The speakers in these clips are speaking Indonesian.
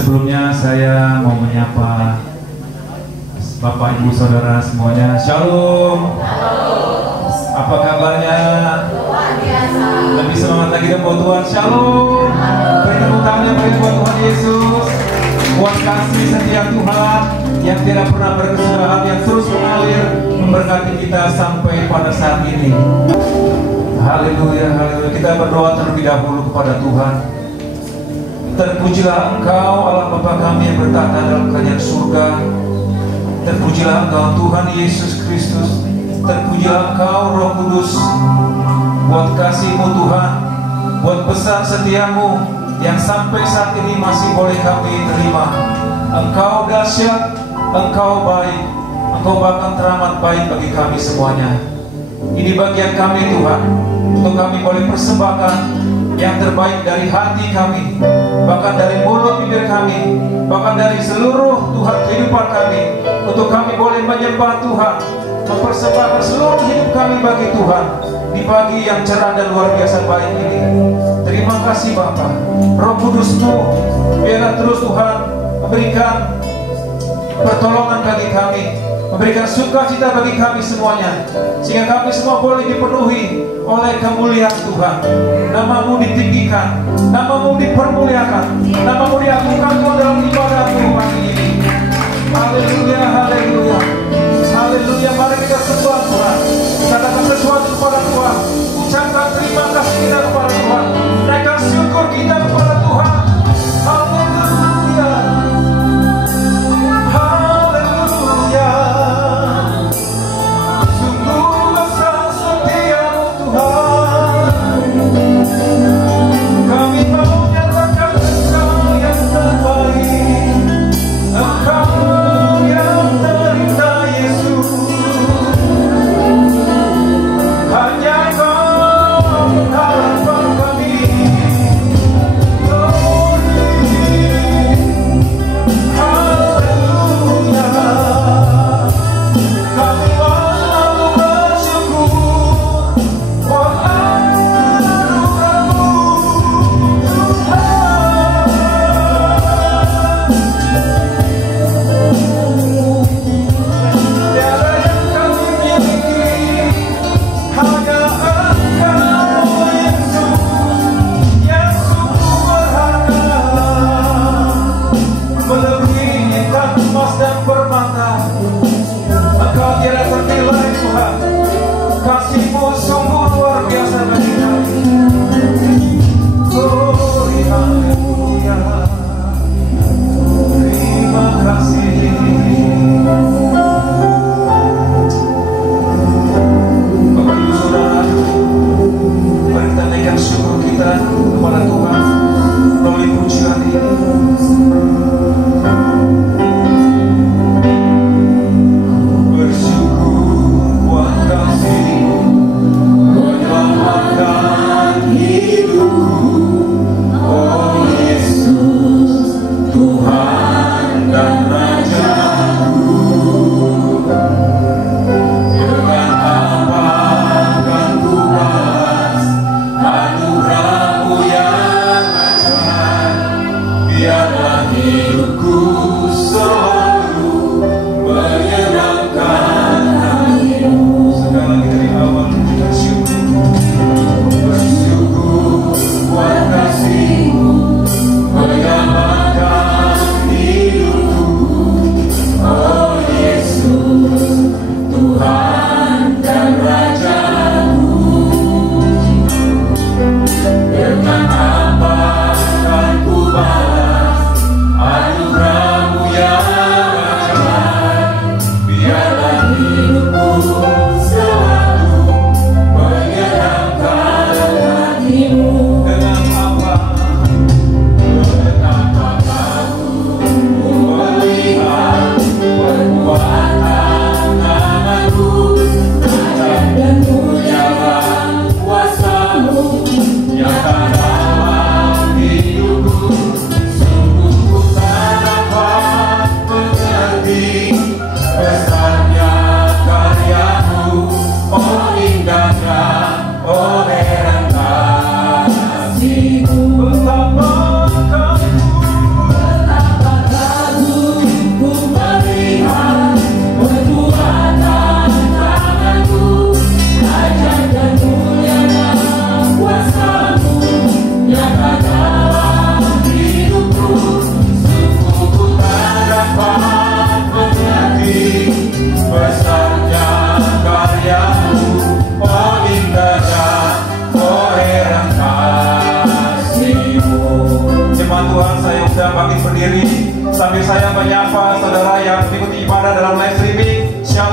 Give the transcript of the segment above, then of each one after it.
Sebelumnya saya mau menyapa Bapak Ibu Saudara semuanya. Shalom. Apa kabarnya? Lebih semangat lagi dong buat Tuhan. Shalom. Beri tepuk tangannya bagi buat Tuhan Yesus. Buat kasih setia Tuhan yang tidak pernah berkesudahan, yang terus mengalir memberkati kita sampai pada saat ini. Haleluya, haleluya. Kita berdoa terlebih dahulu kepada Tuhan. Terpujilah Engkau Allah Bapa kami yang bertahta dalam kerajaan surga. Terpujilah Engkau Tuhan Yesus Kristus. Terpujilah Engkau Roh Kudus. Buat kasih-Mu Tuhan, buat pesan setiamu yang sampai saat ini masih boleh kami terima. Engkau dahsyat, Engkau baik, Engkau bahkan teramat baik bagi kami semuanya. Ini bagian kami Tuhan, untuk kami boleh persembahkan yang terbaik dari hati kami, bahkan dari mulut bibir kami, bahkan dari seluruh Tuhan kehidupan kami, untuk kami boleh menyembah Tuhan, mempersembahkan seluruh hidup kami bagi Tuhan di pagi yang cerah dan luar biasa baik ini. Terima kasih Bapa. Roh Kudus-Mu biarlah terus Tuhan memberikan pertolongan bagi kami, memberikan sukacita bagi kami semuanya, sehingga kami semua boleh dipenuhi oleh kemuliaan Tuhan. Nama-Mu ditinggikan, Nama-Mu dipermuliakan, Nama-Mu diagungkan Tuhan dalam ibadah-Mu pagi ini. Haleluya, haleluya, haleluya. Mari kita sembah Tuhan, katakan sesuatu kepada Tuhan, ucapkan terima kasih kita kepada Tuhan, naikkan syukur kita kepada Tuhan. Haleluya, haleluya. Sungguh besar setiamu Tuhan, kami mau nyatakan Engkau yang terbaik, Engkau yang terindah Yesus. Hanya Engkau harapan kami. Haleluya. Kami selalu bersyukur buat anugerah-Mu Tuhan. Tiada yang kami miliki, hanya Engkau Yesus, yang sungguh berharga, melebihi intan emas dan permata. Engkau tiada ternilai Tuhan, kasih-Mu sungguh luar biasa bagi kami. Glory, haleluya. Terima kasih. Bapak Ibu Saudara, mari kita naikkan syukur kita kepada Tuhan melalui pujian ini. Bersyukur buat kasih-Mu menyelamatkan hidupku, oh Yesus, Tuhan dan Raja-Ku. Dengan apa akan ku balas anugerah-Mu yang ajaib? Biarlah hidupku selalu menyenangkan hati-Mu. Sekali lagi dari awal kita syukur. Bersyukur buat kasih-Mu menyelamatkan hidupku, oh Yesus, Tuhan dan Raja-Ku. Dengan apa akan ku balas anugerah-Mu yang ajaib? Biarlah hidupku selalu menyenangkan hati-Mu. Dengan apa Aku melihat perbuatan tangan-Mu, ajaib dan munyalah kuasa-Mu, nyata dalam hidupku. Sungguh ku tak dapat mengerti besarnya karya-Mu, oh indahnya, oh heran kasih-Mu. Betapa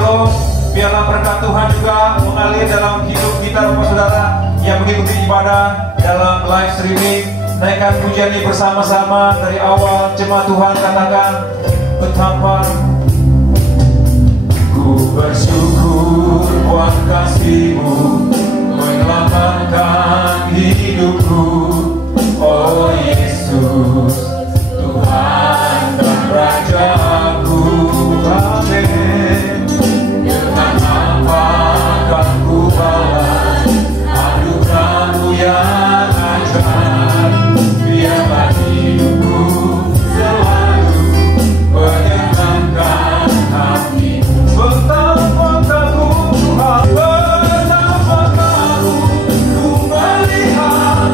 Shalom. Biarlah berkat Tuhan juga mengalir dalam hidup kita Bapak Saudara yang mengikuti ibadah dalam live streaming. Naikkan pujian ini bersama-sama dari awal. Jemaat Tuhan katakan, betapa ku bersyukur buat kasih-Mu menyelamatkan hidupku. Oh Yesus, Tuhan dan Rajaku. Amin. Dengan apa akan ku balas anugerah-Mu yang ajaib. Biarlah hidupku selalu menyenangkan hati. Betapa kagum Tuhan, betapa kagum ku melihat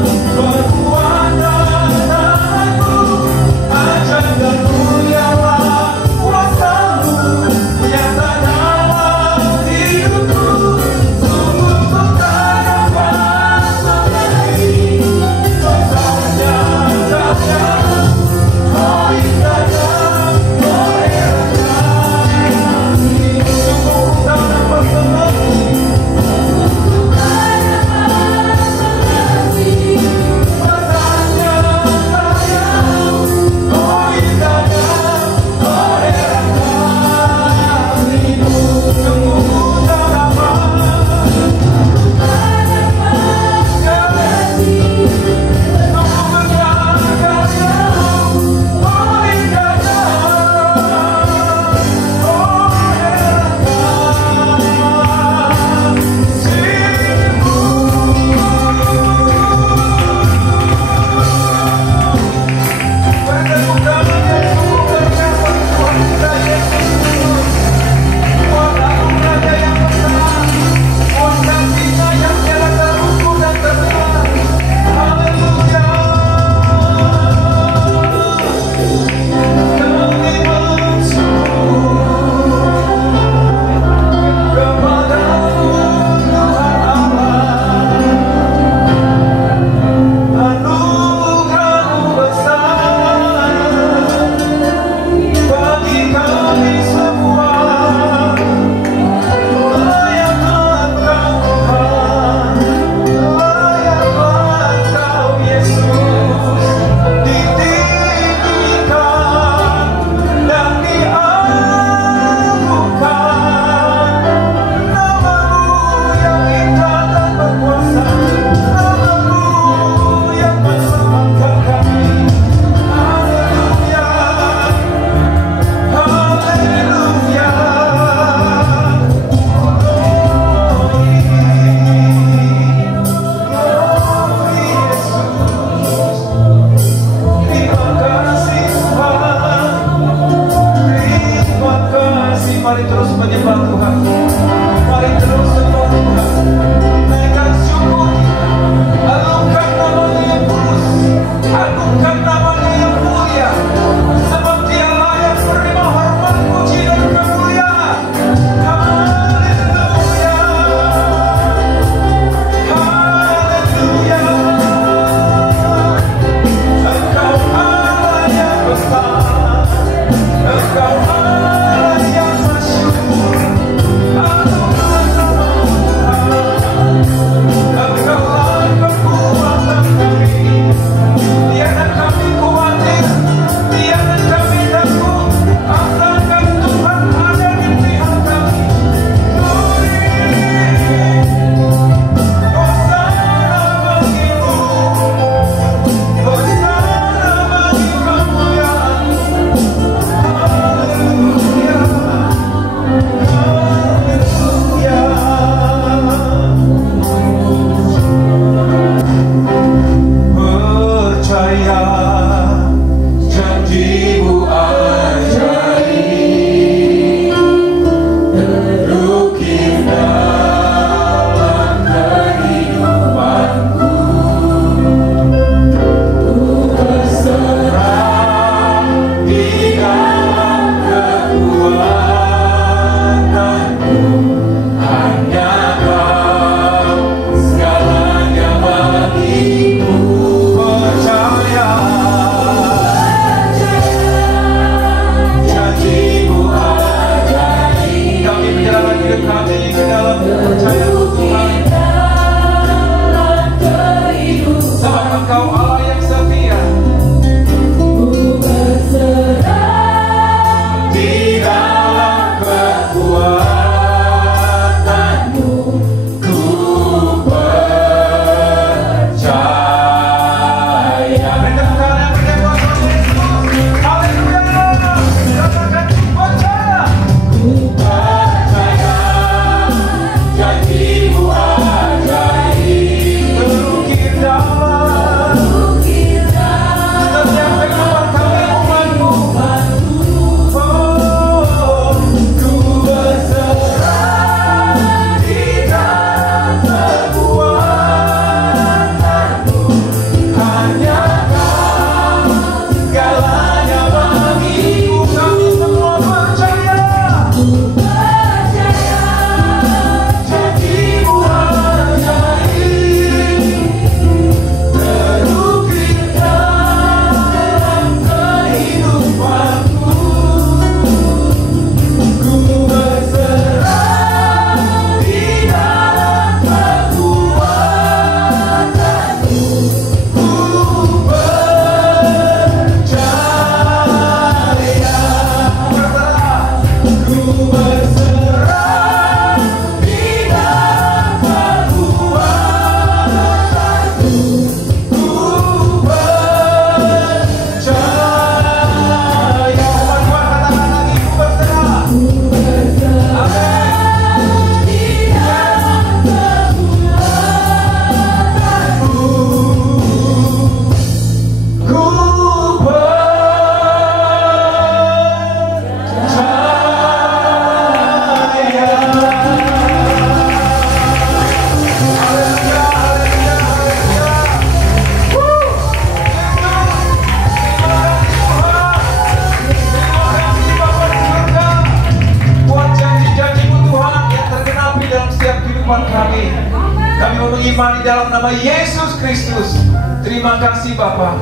Kami mau mengimani dalam nama Yesus Kristus. Terima kasih Bapa.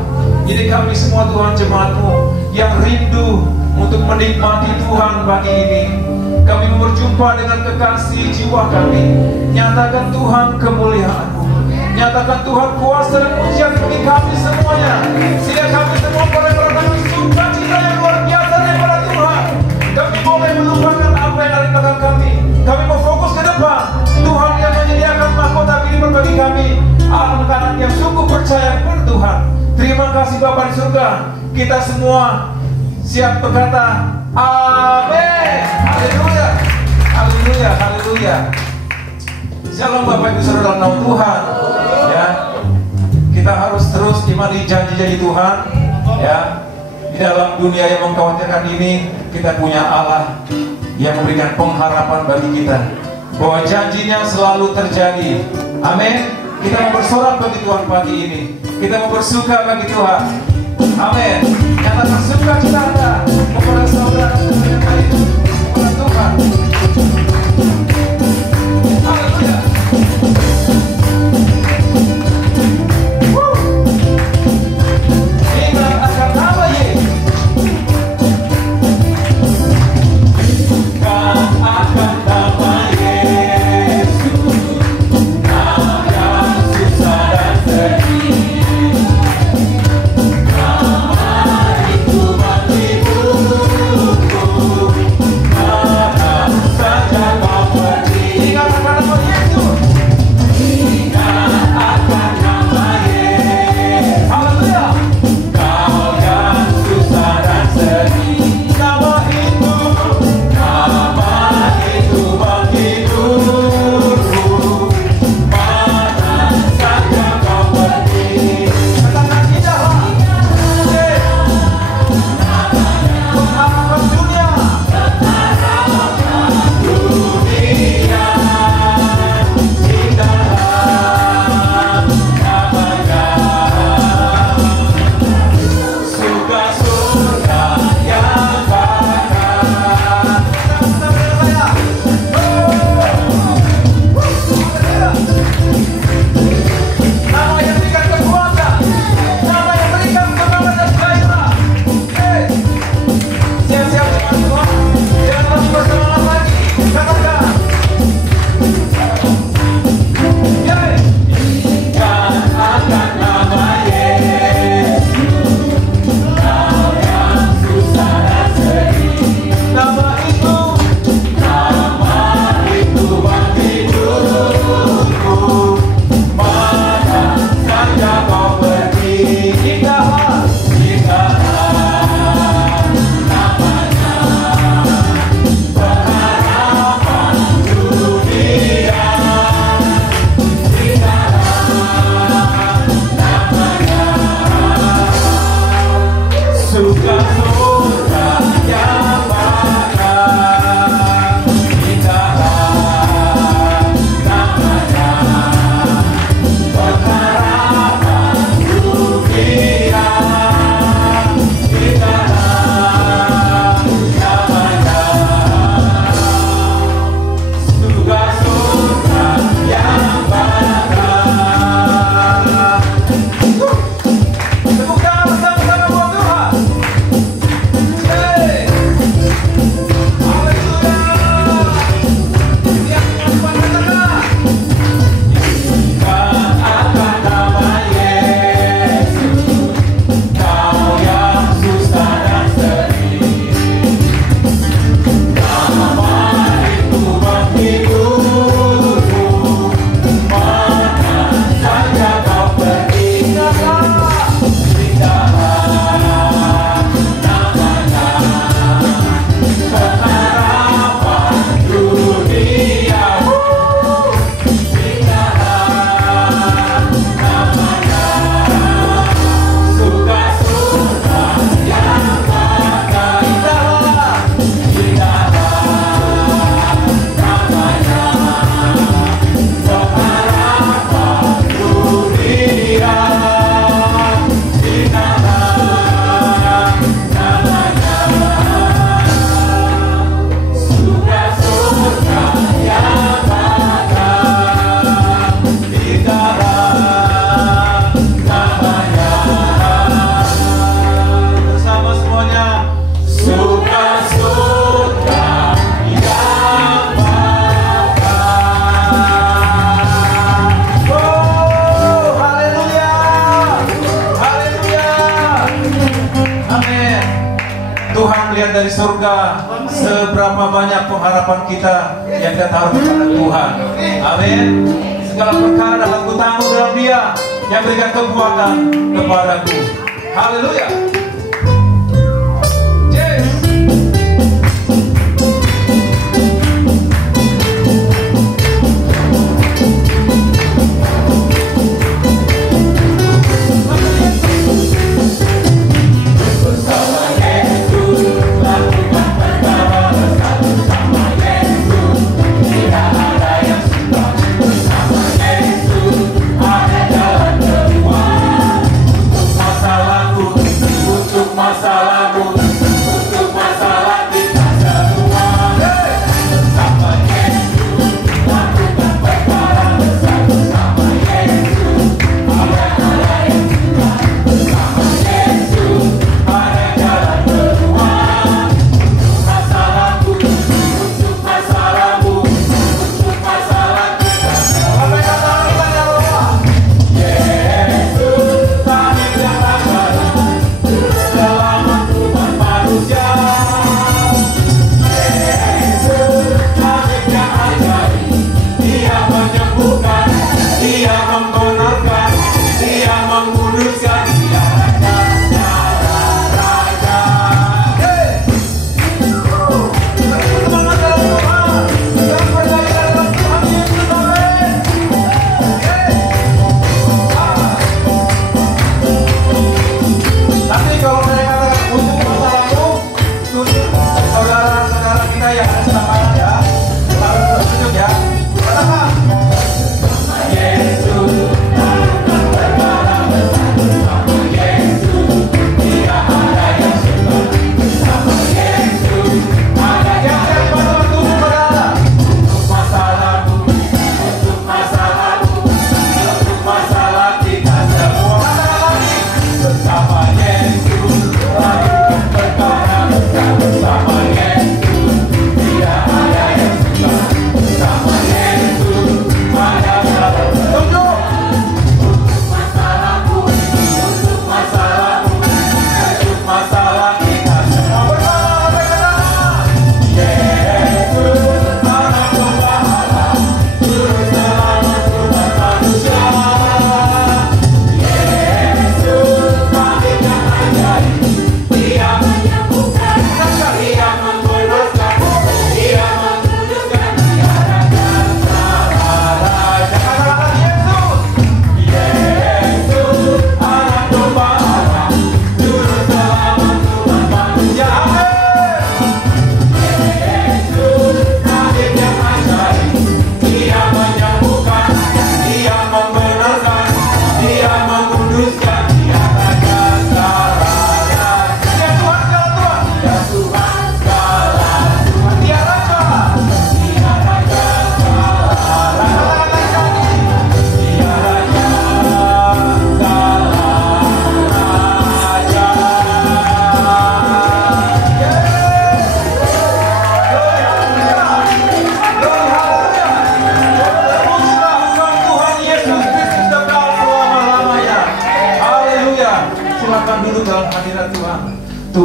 Ini kami semua Tuhan jemaat-Mu yang rindu untuk menikmati Tuhan pagi ini. Kami mau berjumpa dengan kekasih jiwa kami. Nyatakan Tuhan kemuliaan-Mu. Nyatakan Tuhan kuasa dan mujizat bagi kami semuanya. Sehingga kami semua boleh merenungi sukacita yang luar biasa daripada Tuhan. Kami boleh melupakan apa yang ada di belakang kami. Kami mau fokus ke depan. Tuhan yang menyediakan mahkota kehidupan bagi kami. Anak-anak yang sungguh percaya kepada Tuhan. Terima kasih Bapa di surga. Kita semua siap berkata amin. Haleluya. Haleluya. Haleluya. Shalom Bapak Ibu Saudara dalam nama Tuhan. Ya, kita harus terus imani janji-janji Tuhan. Ya, di dalam dunia yang mengkhawatirkan ini, kita punya Allah yang memberikan pengharapan bagi kita bahwa janjinya selalu terjadi. Amin. Kita mau bersorak bagi Tuhan pagi ini. Kita mau bersuka bagi Tuhan. Amin. Nyatakan sukacita Anda kepada saudara yang lain, kepada Tuhan. Haleluya. Ingat akan nama Yesus. Akan nama Yesus, nama yang susah dan sedih. Nama itu menghibur. melihat dari surga seberapa banyak pengharapan kita yang kita taruh kepada Tuhan. Amin. Segala perkara dapat kutanggung dalam Dia yang berikan kekuatan kepadaku. Haleluya.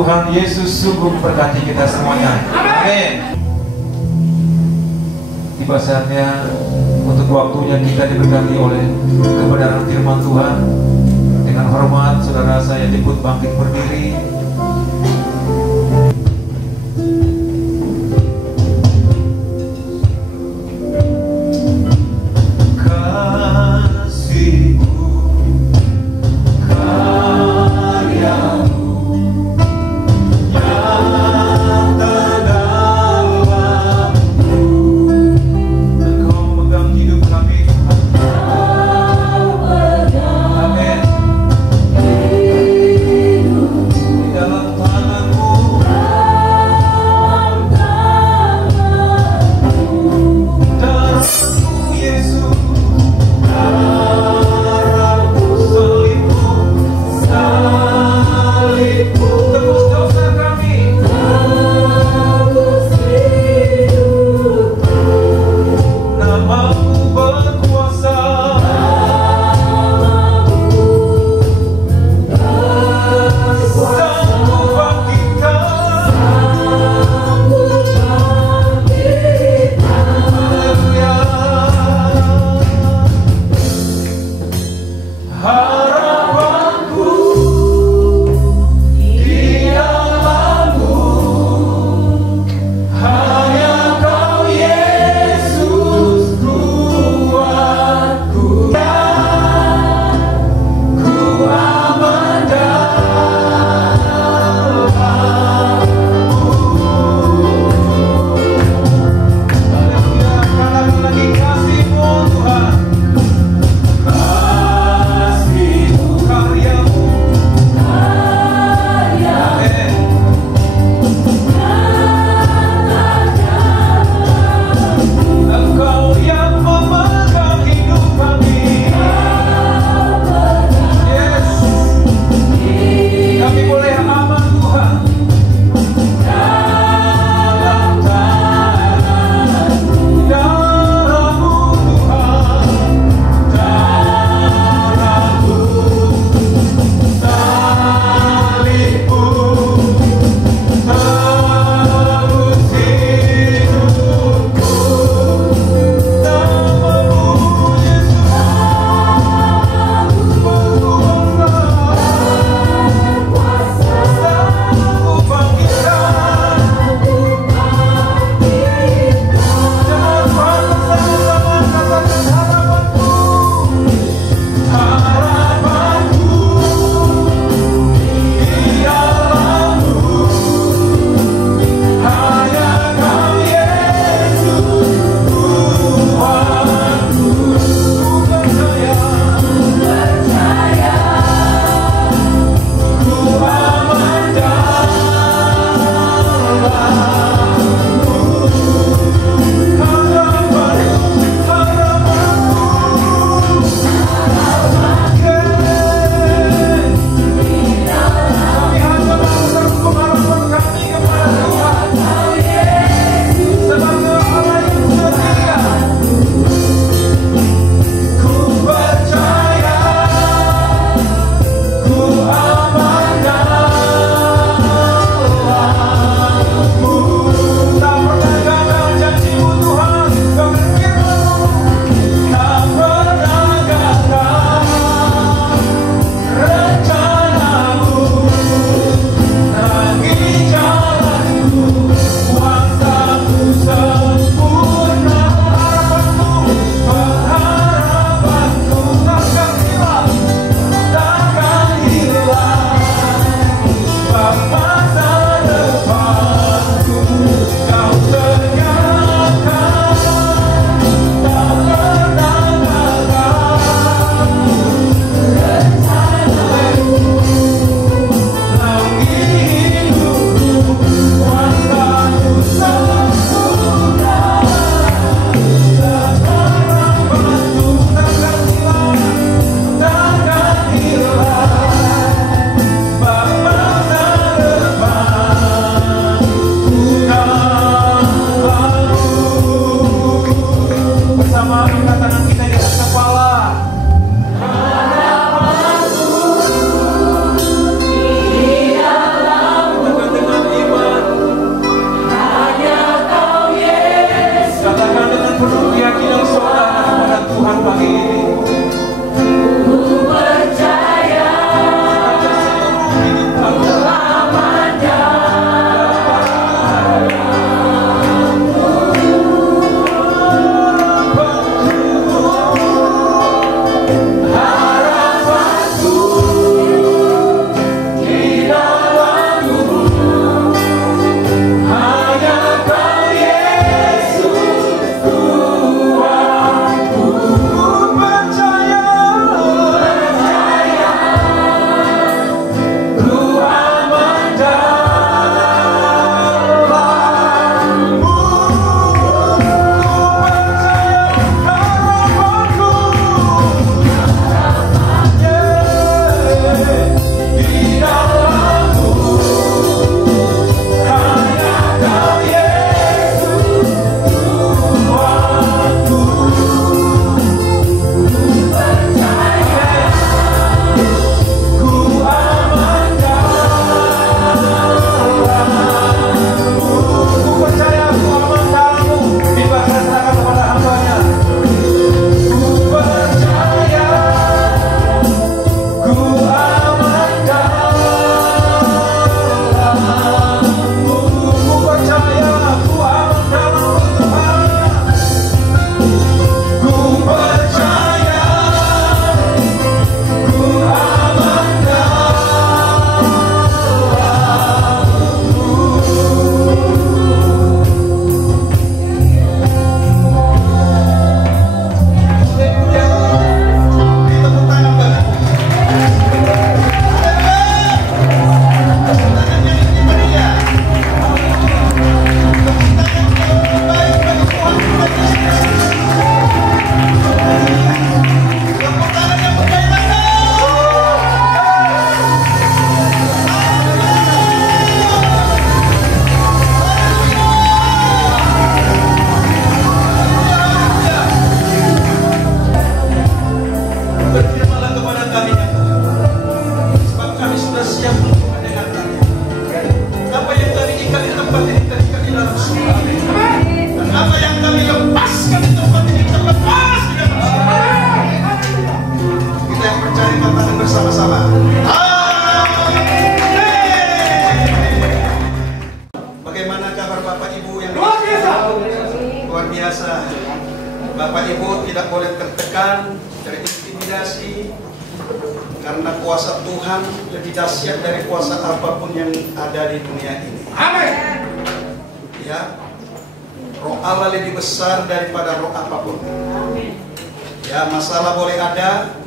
Tuhan Yesus sungguh memberkati kita semuanya. Amin. Tiba saatnya untuk waktunya kita diberkati oleh kebenaran firman Tuhan. Dengan hormat saudara saya disebut bangkit berdiri. harapanku di dalam-Mu, hanya Kau Yesus kuatku. Ku aman dalam-Mu. Haleluya, katakan lagi kasih-Mu Tuhan. Kasih bersama-sama. Bagaimana kabar Bapak Ibu yang luar biasa? Bapak Ibu tidak boleh tertekan, terintimidasi, karena kuasa Tuhan lebih dahsyat dari kuasa apapun yang ada di dunia ini. Amin. Ya, roh Allah lebih besar daripada roh apapun. Amin. Ya, masalah boleh ada,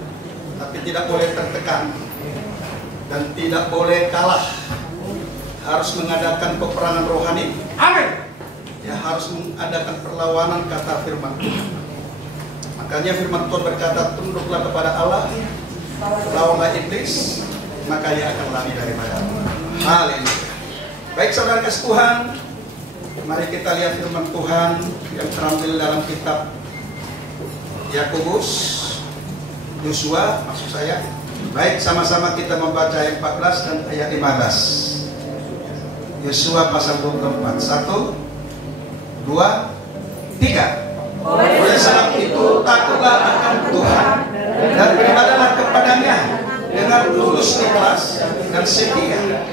tapi tidak boleh tertekan dan tidak boleh kalah. Harus mengadakan peperangan rohani. Amin. Ya, harus mengadakan perlawanan, kata firman Tuhan. Makanya firman Tuhan berkata, tunduklah kepada Allah, lawanlah iblis, maka ia akan lari daripada Allah. Haleluya. Baik saudara kasih Tuhan, mari kita lihat firman Tuhan yang terambil dalam kitab Yakobus, Yosua maksud saya. Baik, sama-sama kita membaca ayat 14 dan ayat 15. Yosua pasal 24. 1, 2, 3. Oleh sebab itu takutlah akan Tuhan dan beribadahlah kepadanya dengan tulus ikhlas dan setia.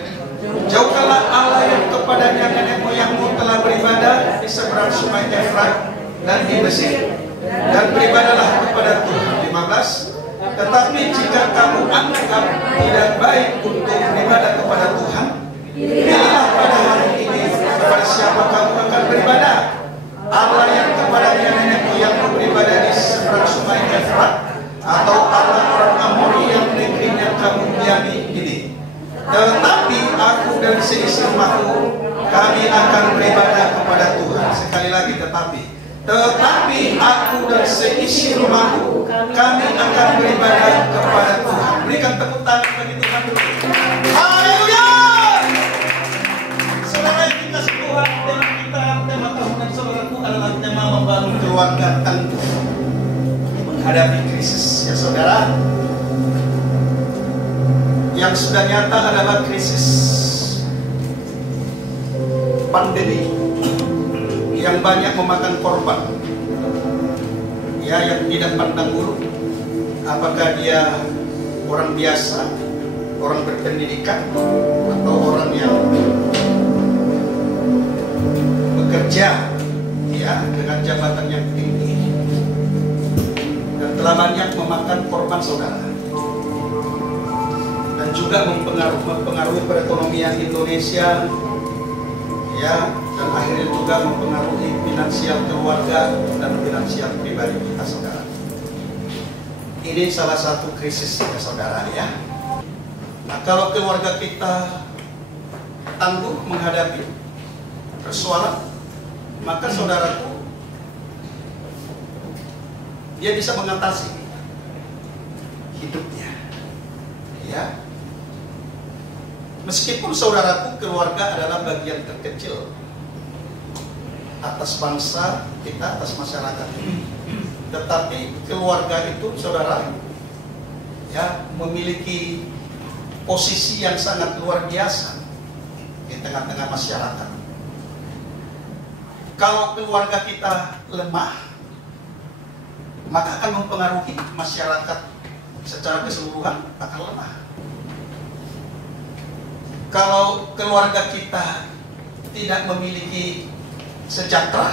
Jauhkanlah Allah yang kepadanya nenek moyangmu telah beribadah di seberang sungai Efrat dan di Mesir, dan beribadahlah kepada Tuhan. 15. Tetapi jika kamu anggap tidak baik untuk beribadah kepada Tuhan, pilihlah pada hari ini kepada siapa kamu akan beribadah. Allah yang kepadanya nenek moyangmu beribadah di seberang sungai Efrat, atau Allah orang Amori yang negerinya kamu diami ini. Tetapi aku dan seisi rumahku, kami akan beribadah kepada Tuhan. Sekali lagi, tetapi aku dan seisi rumahku, kami akan beribadah kepada Tuhan. Berikan tepuk tangan bagi Tuhan dulu. Haleluya. Saudara yang dikasih Tuhan, tema tahunan saudaraku adalah tema membangun keluarga tangguh menghadapi krisis. Ya saudara, yang sudah nyata adalah krisis pandemi yang banyak memakan korban. Ya, yang tidak pandang bulu apakah dia orang biasa, orang berpendidikan, atau orang yang bekerja ya dengan jabatan yang tinggi, dan telah banyak memakan korban saudara, dan juga mempengaruhi perekonomian Indonesia ya, dan akhirnya juga mempengaruhi finansial keluarga dan finansial pribadi kita saudara. Ini salah satu krisis ya saudara ya. Nah, kalau keluarga kita tangguh menghadapi persoalan, maka saudaraku dia bisa mengatasi hidupnya ya. Meskipun saudaraku keluarga adalah bagian terkecil atas bangsa kita, atas masyarakat ini, tetapi keluarga itu saudara ya memiliki posisi yang sangat luar biasa di tengah-tengah masyarakat. Kalau keluarga kita lemah, maka akan mempengaruhi masyarakat secara keseluruhan akan lemah. Kalau keluarga kita tidak memiliki sejahtera,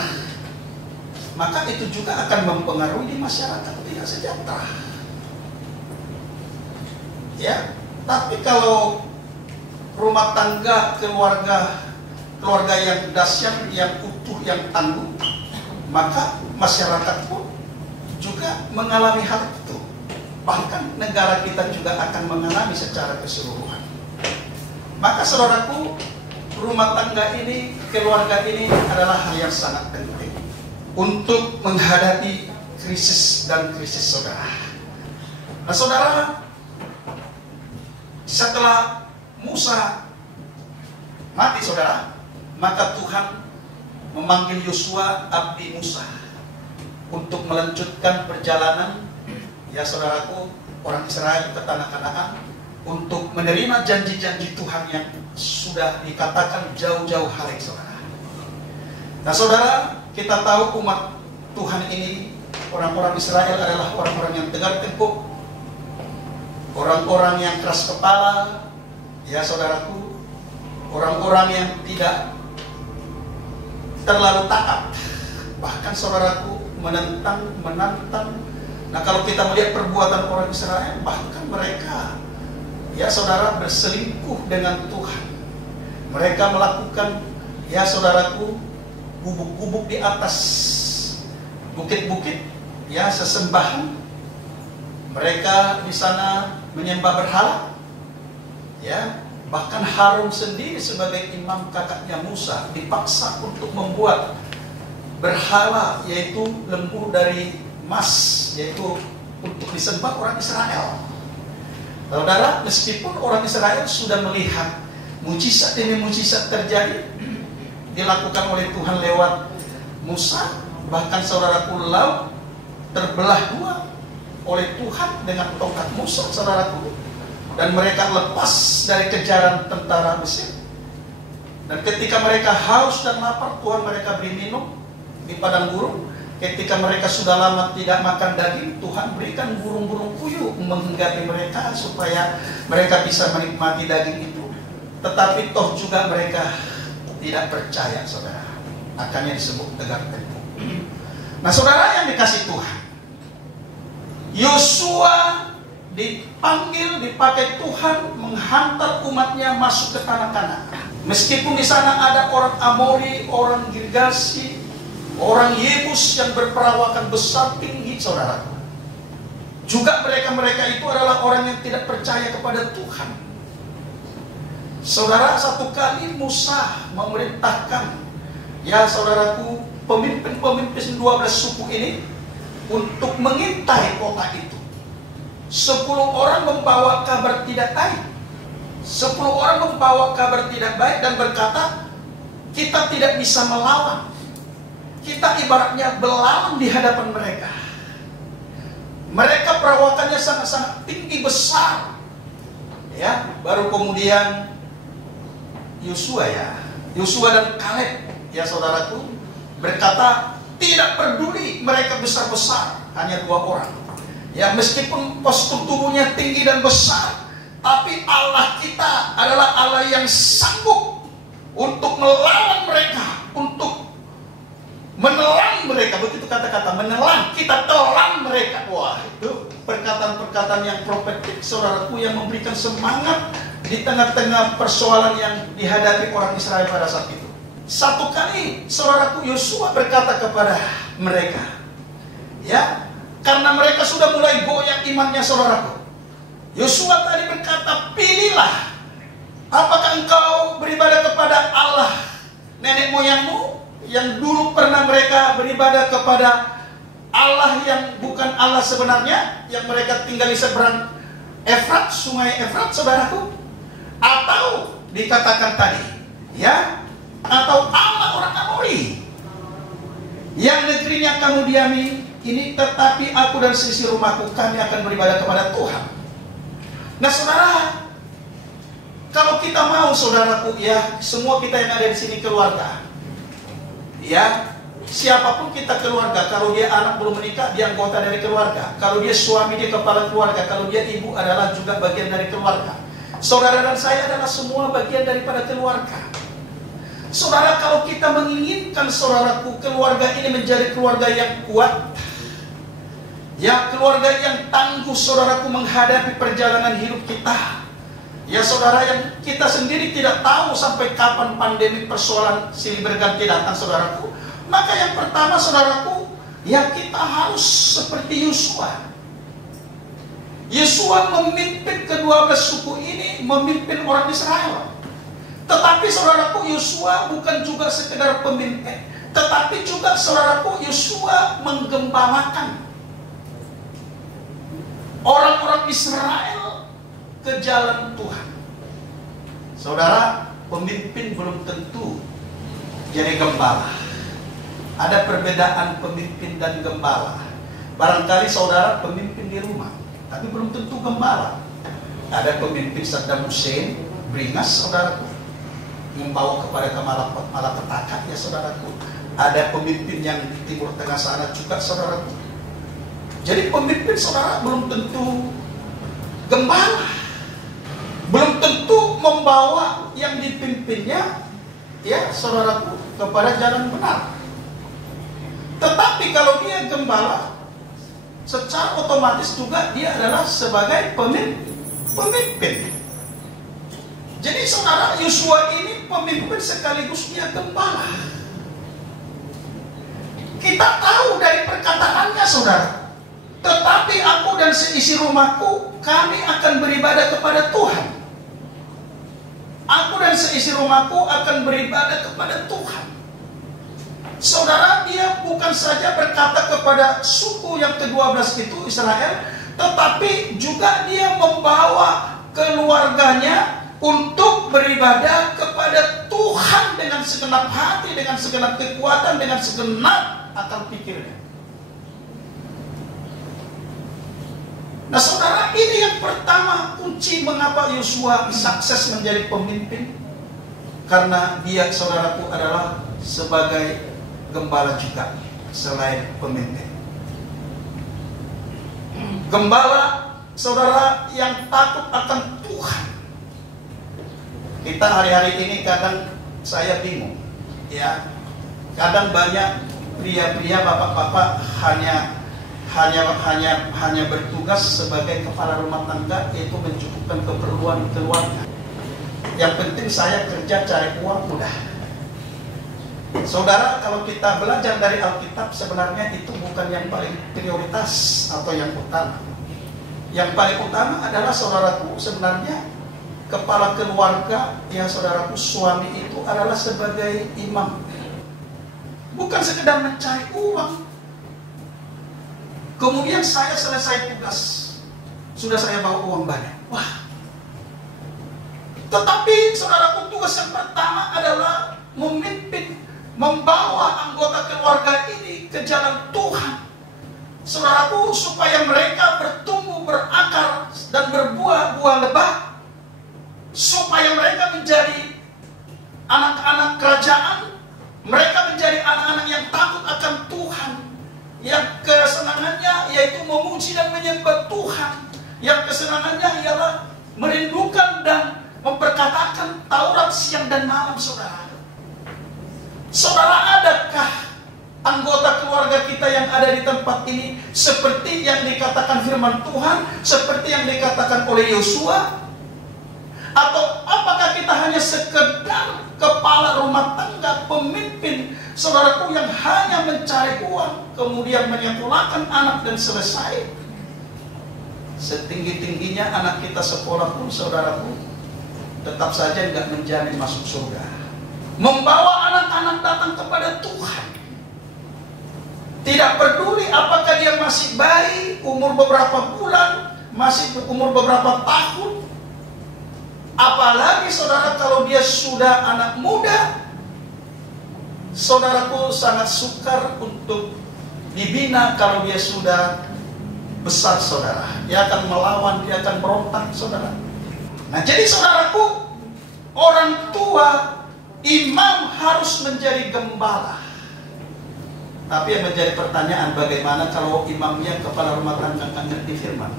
maka itu juga akan mempengaruhi masyarakat tidak sejahtera. Ya, tapi kalau rumah tangga keluarga yang dahsyat, yang utuh, yang tangguh, maka masyarakat pun juga mengalami hal itu. Bahkan negara kita juga akan mengalami secara keseluruhan. Maka saudaraku, rumah tangga ini, keluarga ini adalah hal yang sangat penting untuk menghadapi krisis dan krisis saudara. Nah saudara, setelah Musa mati saudara, maka Tuhan memanggil Yosua abdi Musa untuk melanjutkan perjalanan ya saudaraku, orang Israel ke tanah Kanaan, untuk menerima janji-janji Tuhan yang sudah dikatakan jauh-jauh hari saudara. Nah saudara, kita tahu umat Tuhan ini, orang-orang Israel adalah orang-orang yang tegar tengkuk, orang-orang yang keras kepala, ya saudaraku, orang-orang yang tidak terlalu taat, bahkan saudaraku menantang. Nah, kalau kita melihat perbuatan orang Israel, bahkan mereka, ya saudara, berselingkuh dengan Tuhan. Mereka melakukan, ya saudaraku, gubuk-gubuk di atas bukit-bukit, ya sesembahan. Mereka di sana menyembah berhala, ya. Bahkan Harun sendiri sebagai imam, kakaknya Musa, dipaksa untuk membuat berhala, yaitu lembu dari emas, yaitu untuk disembah orang Israel. Saudara, meskipun orang Israel sudah melihat mujizat demi mujizat terjadi dilakukan oleh Tuhan lewat Musa, bahkan saudaraku, laut terbelah dua oleh Tuhan dengan tongkat Musa, saudaraku, dan mereka lepas dari kejaran tentara Mesir. Dan ketika mereka haus dan lapar, Tuhan mereka beri minum di padang gurun. Ketika mereka sudah lama tidak makan daging, Tuhan berikan burung-burung puyuh menghinggapi mereka supaya mereka bisa menikmati daging itu. Tetapi toh juga mereka tidak percaya, saudara. Akhirnya disebut tegar tengkuk. Nah, saudara yang dikasih Tuhan, Yosua dipakai Tuhan menghantar umatnya masuk ke tanah Kanaan. Meskipun di sana ada orang Amori, orang Girgashi, orang Yebus yang berperawakan besar tinggi, saudara. Juga mereka-mereka itu adalah orang yang tidak percaya kepada Tuhan. Saudara, satu kali Musa memerintahkan, ya saudaraku, pemimpin-pemimpin 12 suku ini untuk mengintai kota itu. 10 orang membawa kabar tidak baik. 10 orang membawa kabar tidak baik dan berkata, kita tidak bisa melawan. Kita ibaratnya belalang di hadapan mereka. Mereka perawakannya sangat-sangat tinggi besar. Ya, baru kemudian Yosua dan Kaleb, ya saudaraku, berkata, tidak peduli mereka besar-besar, hanya 2 orang. Ya, meskipun postur tubuhnya tinggi dan besar, tapi Allah kita adalah Allah yang sanggup untuk melawan mereka, untuk menelan mereka. Begitu kata-kata menelan, kita telan mereka. Wah, itu perkataan-perkataan yang profetik, saudaraku, yang memberikan semangat di tengah-tengah persoalan yang dihadapi orang Israel pada saat itu. Satu kali, saudaraku, Yosua berkata kepada mereka, ya, karena mereka sudah mulai goyah imannya, saudaraku. Yosua tadi berkata, pilihlah, apakah engkau beribadah kepada Allah nenek moyangmu, yang dulu pernah mereka beribadah kepada Allah yang bukan Allah sebenarnya, yang mereka tinggal di seberang Efrat, sungai Efrat, saudaraku, atau dikatakan tadi, ya, atau Allah orang Amori yang negerinya kamu diami ini, tetapi aku dan seisi rumahku kami akan beribadah kepada Tuhan. Nah, saudara, kalau kita mau, saudaraku, ya, semua kita yang ada di sini keluarga, ya, siapapun kita keluarga, kalau dia anak belum menikah, dia anggota dari keluarga. Kalau dia suami, dia kepala keluarga. Kalau dia ibu, adalah juga bagian dari keluarga. Saudara dan saya adalah semua bagian daripada keluarga. Saudara, kalau kita menginginkan, saudaraku, keluarga ini menjadi keluarga yang kuat, ya, keluarga yang tangguh, saudaraku, menghadapi perjalanan hidup kita. Ya, saudara, yang kita sendiri tidak tahu sampai kapan pandemi persoalan silih berganti datang, saudaraku. Maka yang pertama, saudaraku, ya, kita harus seperti Yosua. Yosua memimpin ke-12 suku ini, memimpin orang Israel. Tetapi, saudaraku, Yosua bukan juga sekedar pemimpin, tetapi juga, saudaraku, Yosua menggembalakan orang-orang Israel ke jalan Tuhan. Saudara, pemimpin belum tentu jadi gembala. Ada perbedaan pemimpin dan gembala. Barangkali saudara pemimpin di rumah, tapi belum tentu gembala. Ada pemimpin Saddam Hussein, beringas, saudaraku, membawa kepada malapetaka, ya saudaraku. Ada pemimpin yang di Timur Tengah sana juga, saudaraku. Jadi pemimpin, saudara, belum tentu gembala. Belum tentu membawa yang dipimpinnya, ya saudaraku, kepada jalan benar. Tetapi kalau dia gembala, secara otomatis juga dia adalah sebagai pemimpin. Jadi saudara, Yosua ini pemimpin sekaligus dia gembala. Kita tahu dari perkataannya saudara, tetapi aku dan seisi rumahku, kami akan beribadah kepada Tuhan. Aku dan seisi rumahku akan beribadah kepada Tuhan. Saudara, dia bukan saja berkata kepada suku yang ke-12 itu, Israel, tetapi juga dia membawa keluarganya untuk beribadah kepada Tuhan dengan segenap hati, dengan segenap kekuatan, dengan segenap akal pikirnya. Nah saudara, ini yang pertama kunci mengapa Yosua sukses menjadi pemimpin. Karena dia, saudaraku, adalah sebagai gembala juga selain pemimpin. Gembala, saudara, yang takut akan Tuhan. Kita hari-hari ini kadang saya bingung, ya. Kadang banyak pria-pria, bapak-bapak hanya bertugas sebagai kepala rumah tangga, yaitu mencukupkan keperluan keluarga. Yang penting saya kerja cari uang mudah. Saudara, kalau kita belajar dari Alkitab, sebenarnya itu bukan yang paling prioritas atau yang utama. Yang paling utama adalah, saudaraku, sebenarnya kepala keluarga, ya saudaraku, suami itu adalah sebagai imam. Bukan sekedar mencari uang. Kemudian saya selesai tugas, sudah saya bawa uang banyak. Wah. Tetapi saudaraku, tugas yang pertama adalah memimpin, membawa anggota keluarga ini ke jalan Tuhan. Saudaraku, supaya mereka bertumbuh, berakar, dan berbuah-buah lebat. Supaya mereka menjadi anak-anak kerajaan, mereka menjadi anak-anak yang takut akan Tuhan, yang kesenangannya yaitu memuji dan menyembah Tuhan, yang kesenangannya ialah merindukan dan memperkatakan Taurat siang dan malam. Saudara, adakah anggota keluarga kita yang ada di tempat ini seperti yang dikatakan firman Tuhan, seperti yang dikatakan oleh Yosua? Atau apakah kita hanya sekedar kepala rumah tangga, pemimpin, saudaraku, yang hanya mencari uang, kemudian menyekolahkan anak dan selesai? Setinggi-tingginya anak kita sekolah pun, saudaraku, tetap saja nggak menjamin masuk surga. Membawa anak-anak datang kepada Tuhan, tidak peduli apakah dia masih bayi, umur beberapa bulan, masih umur beberapa tahun. Apalagi saudara kalau dia sudah anak muda, saudaraku, sangat sukar untuk dibina. Kalau dia sudah besar, saudara, dia akan melawan, dia akan berontak, saudara. Nah, jadi saudaraku, orang tua, imam harus menjadi gembala. Tapi yang menjadi pertanyaan, bagaimana kalau imamnya kepala rumah tangga nggak ngerti firman?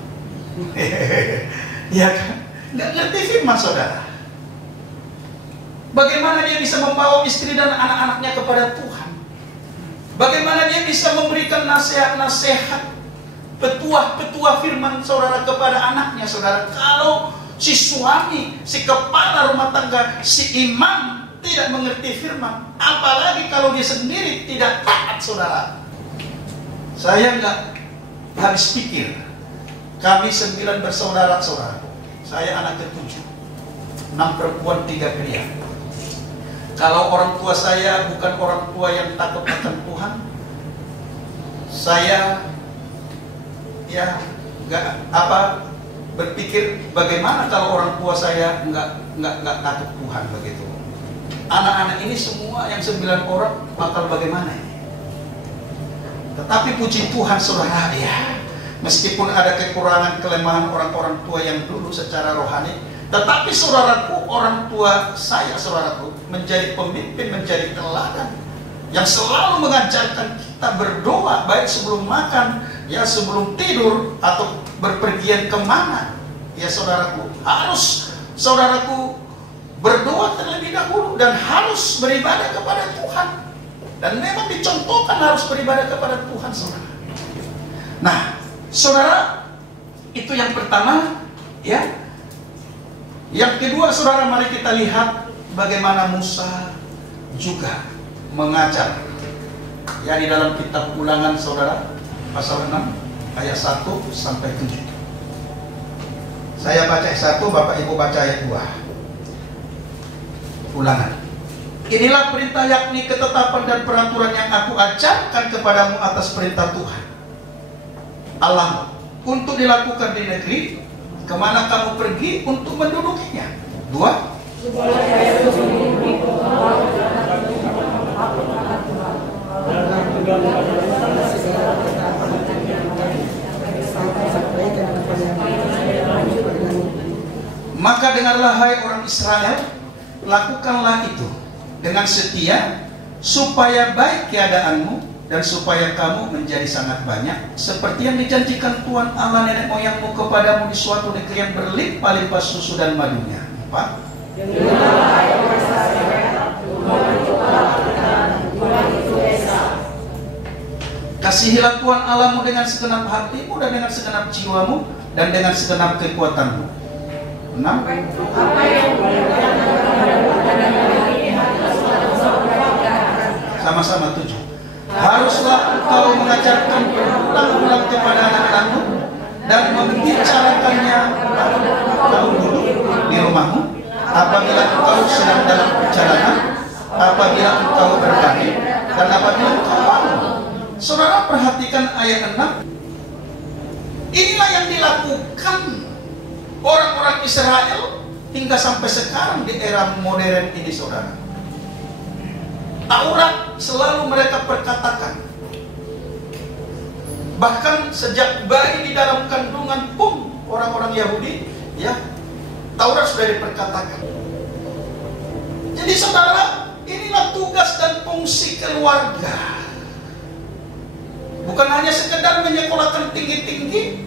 Ya kan? Nggak ngerti firman, saudara. Bagaimana dia bisa membawa istri dan anak-anaknya kepada Tuhan? Bagaimana dia bisa memberikan nasihat-nasihat, petuah-petuah firman, saudara, kepada anaknya, saudara? Kalau si suami, si kepala rumah tangga, si imam tidak mengerti firman, apalagi kalau dia sendiri tidak taat, saudara. Saya nggak habis pikir. Kami 9 bersaudara, saudara. Saya anak ke-7, 6 perempuan, 3 pria. Kalau orang tua saya bukan orang tua yang takut akan Tuhan, saya ya nggak berpikir bagaimana kalau orang tua saya nggak takut Tuhan begitu. Anak-anak ini semua yang 9 orang bakal bagaimana ini? Tetapi puji Tuhan, saudara, ya, meskipun ada kekurangan, kelemahan orang-orang tua yang dulu secara rohani, tetapi saudaraku, orang tua saya, saudaraku, menjadi pemimpin, menjadi teladan yang selalu mengajarkan kita berdoa, baik sebelum makan, ya sebelum tidur, atau berpergian kemana. ya saudaraku, harus saudaraku berdoa terlebih dahulu dan harus beribadah kepada Tuhan. Dan memang dicontohkan harus beribadah kepada Tuhan, saudara. Nah, saudara, itu yang pertama, ya. Yang kedua, saudara, mari kita lihat bagaimana Musa juga mengajar. Ya, di dalam kitab Ulangan, saudara, pasal 6 ayat 1 sampai 7. Saya baca ayat 1, Bapak Ibu baca ayat 2. Ulangan. Inilah perintah, yakni ketetapan dan peraturan yang aku ajarkan kepadamu atas perintah Tuhan Allah untuk dilakukan di negeri kemana kamu pergi untuk mendudukinya. 2. Maka dengarlah hai orang Israel, lakukanlah itu dengan setia, supaya baik keadaanmu dan supaya kamu menjadi sangat banyak, seperti yang dijanjikan Tuhan Allah nenek moyangmu kepadamu di suatu negeri yang berlimpah-limpah susu dan madunya. 4. Kasihilah Tuhan Allahmu dengan segenap hatimu dan dengan segenap jiwamu dan dengan segenap kekuatanmu. 6. Sama-sama 7. Haruslah engkau mengajarkan berulang-ulang kepada anak-anakmu dan membicarakannya kau duduk di rumahmu, apabila engkau sedang dalam perjalanan, apabila engkau berbaring, dan apabila engkau bangun. Saudara, perhatikan ayat 6. Inilah yang dilakukan orang-orang Israel hingga sampai sekarang di era modern ini, saudara. Taurat selalu mereka perkatakan. Bahkan sejak bayi di dalam kandungan pun orang-orang Yahudi, ya, Taurat sudah diperkatakan. Jadi saudara, inilah tugas dan fungsi keluarga. Bukan hanya sekedar menyekolahkan tinggi-tinggi,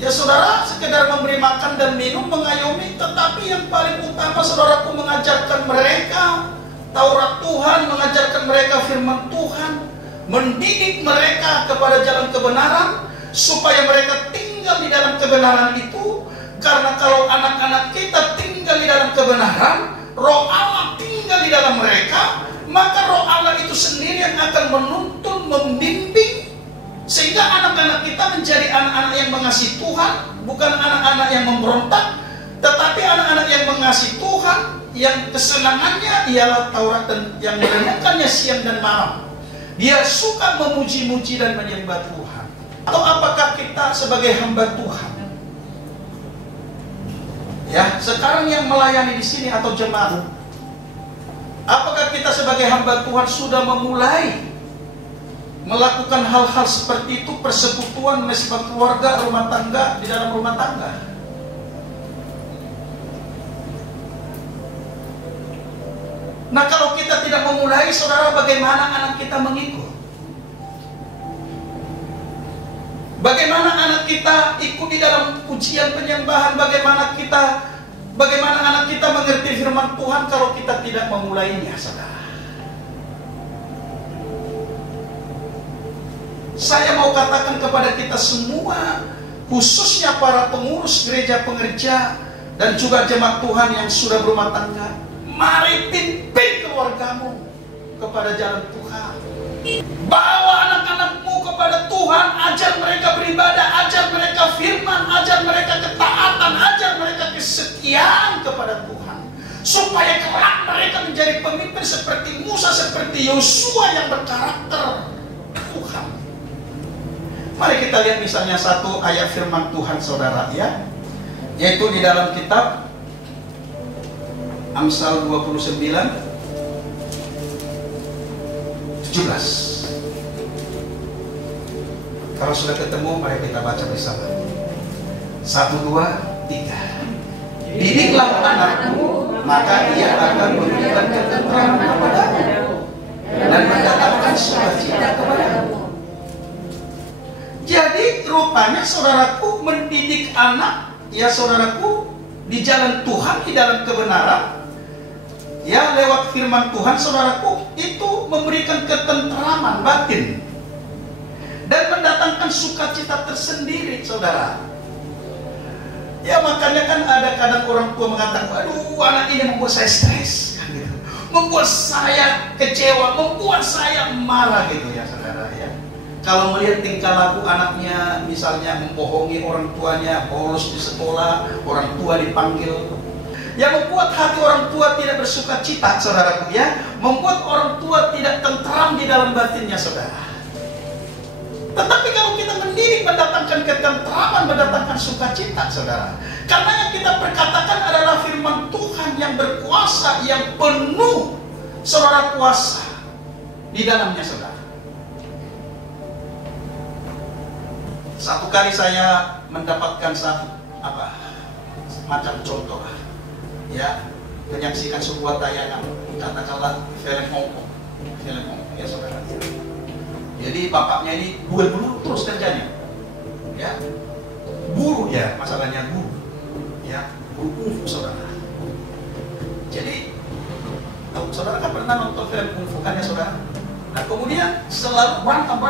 ya saudara, sekedar memberi makan dan minum, mengayomi, tetapi yang paling utama saudaraku mengajarkan mereka Taurat Tuhan, mengajarkan mereka firman Tuhan, mendidik mereka kepada jalan kebenaran, supaya mereka tinggal di dalam kebenaran itu. Karena kalau anak-anak kita tinggal di dalam kebenaran, Roh Allah tinggal di dalam mereka, maka Roh Allah itu sendiri yang akan menuntun, membimbing, sehingga anak-anak kita menjadi anak-anak yang mengasihi Tuhan, bukan anak-anak yang memberontak, tetapi anak-anak yang mengasihi Tuhan, yang kesenangannya ialah Taurat dan yang merenungkannya siang dan malam. Dia suka memuji-muji dan menyembah Tuhan. Atau apakah kita sebagai hamba Tuhan, ya, sekarang yang melayani di sini atau jemaat, apakah kita sebagai hamba Tuhan sudah memulai melakukan hal-hal seperti itu, persekutuan, mesbah keluarga, rumah tangga, di dalam rumah tangga? Nah, kalau kita tidak memulai, saudara, bagaimana anak kita mengikut? Bagaimana anak kita ikut di dalam pujian penyembahan? Bagaimana anak kita mengerti firman Tuhan kalau kita tidak memulainya, saudara? Saya mau katakan kepada kita semua, khususnya para pengurus gereja, pengerja, dan juga jemaat Tuhan yang sudah berumah tangga, mari pimpin keluargamu kepada jalan Tuhan. Bawa anak-anakmu kepada Tuhan, ajar mereka beribadah, ajar mereka firman, ajar mereka ketaatan, ajar mereka kesetiaan kepada Tuhan. Supaya kelak mereka menjadi pemimpin seperti Musa, seperti Yosua yang berkarakter Tuhan. Mari kita lihat misalnya satu ayat firman Tuhan, saudara, ya, yaitu di dalam kitab Amsal 29 17. Kalau sudah ketemu, mari kita baca bersama. 1, 2, 3. Didiklah anakmu, maka ia akan memberikan ketentraman kepadamu dan mendatangkan sukacita kepadamu. Jadi rupanya saudaraku, mendidik anak ya saudaraku, di jalan Tuhan, di dalam kebenaran, ya lewat firman Tuhan, saudaraku, itu memberikan ketentraman batin dan mendatangkan sukacita tersendiri, saudara. Ya makanya kan ada kadang orang tua mengatakan, aduh anak ini membuat saya stres, kan gitu. Membuat saya kecewa, membuat saya marah gitu ya saudara ya. Kalau melihat tingkah laku anaknya, misalnya membohongi orang tuanya, bolos di sekolah, orang tua dipanggil, yang membuat hati orang tua tidak bersuka cita, saudaraku ya, membuat orang tua tidak tentram di dalam batinnya, saudara. Tetapi kalau kita mendidik, mendatangkan ketentraman, mendatangkan sukacita, saudara. Karena yang kita perkatakan adalah firman Tuhan yang berkuasa, yang penuh, saudara, kuasa di dalamnya, saudara. Satu kali saya mendapatkan macam contoh, ya, menyaksikan sebuah tayangan, katakanlah film Hongkong, ya saudara. Jadi bapaknya ini duel-duel terus kerjanya, ya, guru ya, masalahnya guru, ya, guru kungfu, saudara. Jadi, saudara kan pernah nonton film kungfu kan ya saudara? Nah kemudian selalu berantem,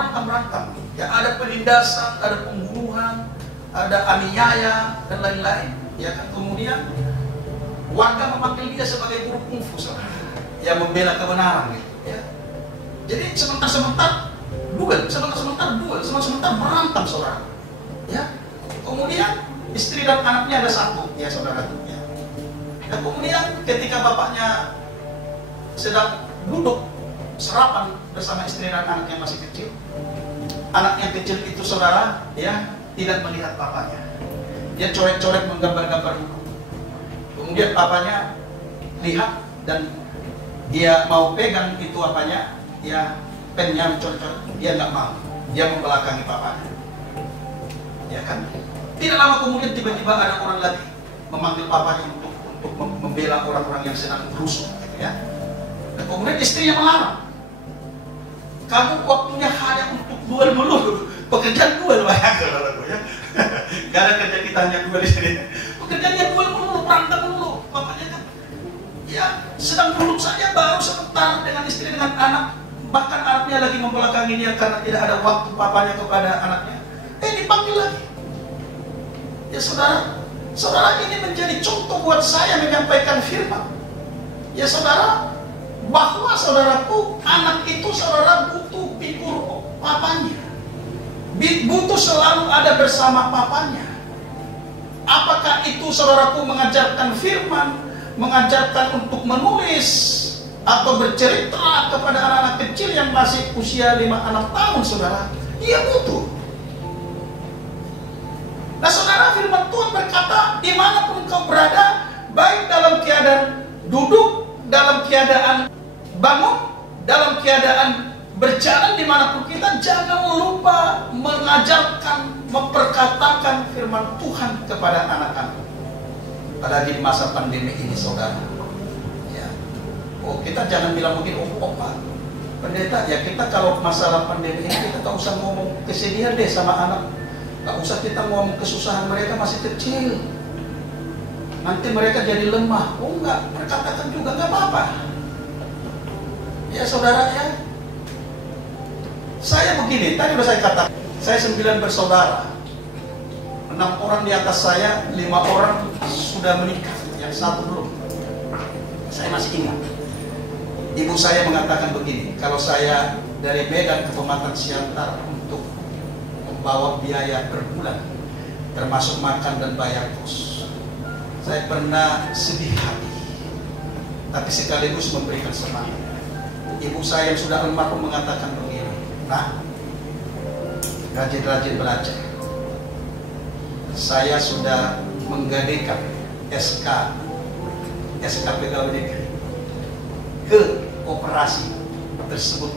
ya, ada penindasan, ada pembunuhan, ada aniaya dan lain-lain, ya kan. Kemudian warga memanggil dia sebagai guru kungfu, saudara, yang membela kebenaran, gitu, ya. Jadi sebentar duel, sebentar berantem, saudara, ya. Kemudian istri dan anaknya ada satu, ya saudara, ya. Dan kemudian ketika bapaknya sedang duduk sarapan bersama istri dan anak yang masih kecil, anak yang kecil itu, saudara, ya, tidak melihat bapaknya. Dia coret-coret menggambar-gambar dulu. Kemudian bapaknya lihat dan dia mau pegang itu apanya, ya, pennya coret-coret, dia nggak mau, dia membelakangi bapaknya, ya kan. Tidak lama kemudian tiba-tiba ada orang lagi memanggil bapaknya untuk membela orang-orang yang sedang berusuh, ya. Dan kemudian istrinya melarang, kamu waktunya hanya untuk duel melulu, pekerjaan duel, bayangkan saudaraku ya. Gak ada kerja kita hanya duel di sini, pekerjaannya duel melulu, berantem melulu. Bapaknya kan, ya, sedang duduk saja baru sebentar dengan istri dengan anak. Bahkan anaknya lagi membelakangi dia karena tidak ada waktu papanya kepada anaknya. Dipanggil lagi. Ya saudara, saudara, ini menjadi contoh buat saya menyampaikan firman. Ya saudara, bahwa saudaraku, anak itu, saudara, butuh figur papanya. Butuh selalu ada bersama papanya. Apakah itu, saudaraku, mengajarkan firman, mengajarkan untuk menulis, atau bercerita kepada anak-anak kecil yang masih usia 5-6 tahun, saudara, dia butuh. Nah saudara, firman Tuhan berkata, dimanapun kau berada, baik dalam keadaan duduk, dalam keadaan bangun, dalam keadaan berjalan, dimanapun kita, jangan lupa mengajarkan, memperkatakan firman Tuhan kepada anak-anak. Apalagi di masa pandemi ini, saudara. Oh, kita jangan bilang mungkin, oh Pak Pendeta, ya kita kalau masalah pandemi ini kita tak usah ngomong kesedihan deh sama anak, tak usah kita ngomong kesusahan mereka masih kecil, nanti mereka jadi lemah. Oh enggak, perkatakan juga enggak apa-apa. Ya saudara ya, saya begini, tadi sudah saya katakan, saya 9 bersaudara, 6 orang di atas saya, 5 orang sudah menikah, yang 1 belum. Saya masih ingat. Ibu saya mengatakan begini, kalau saya dari Medan ke Pematang Siantar untuk membawa biaya per bulan, termasuk makan dan bayar kos, saya pernah sedih hati, tapi sekaligus memberikan semangat. Ibu saya yang sudah almarhum mengatakan begini, nah, rajin-rajin belajar. Saya sudah menggadaikan SK pegawai negeri ke operasi tersebut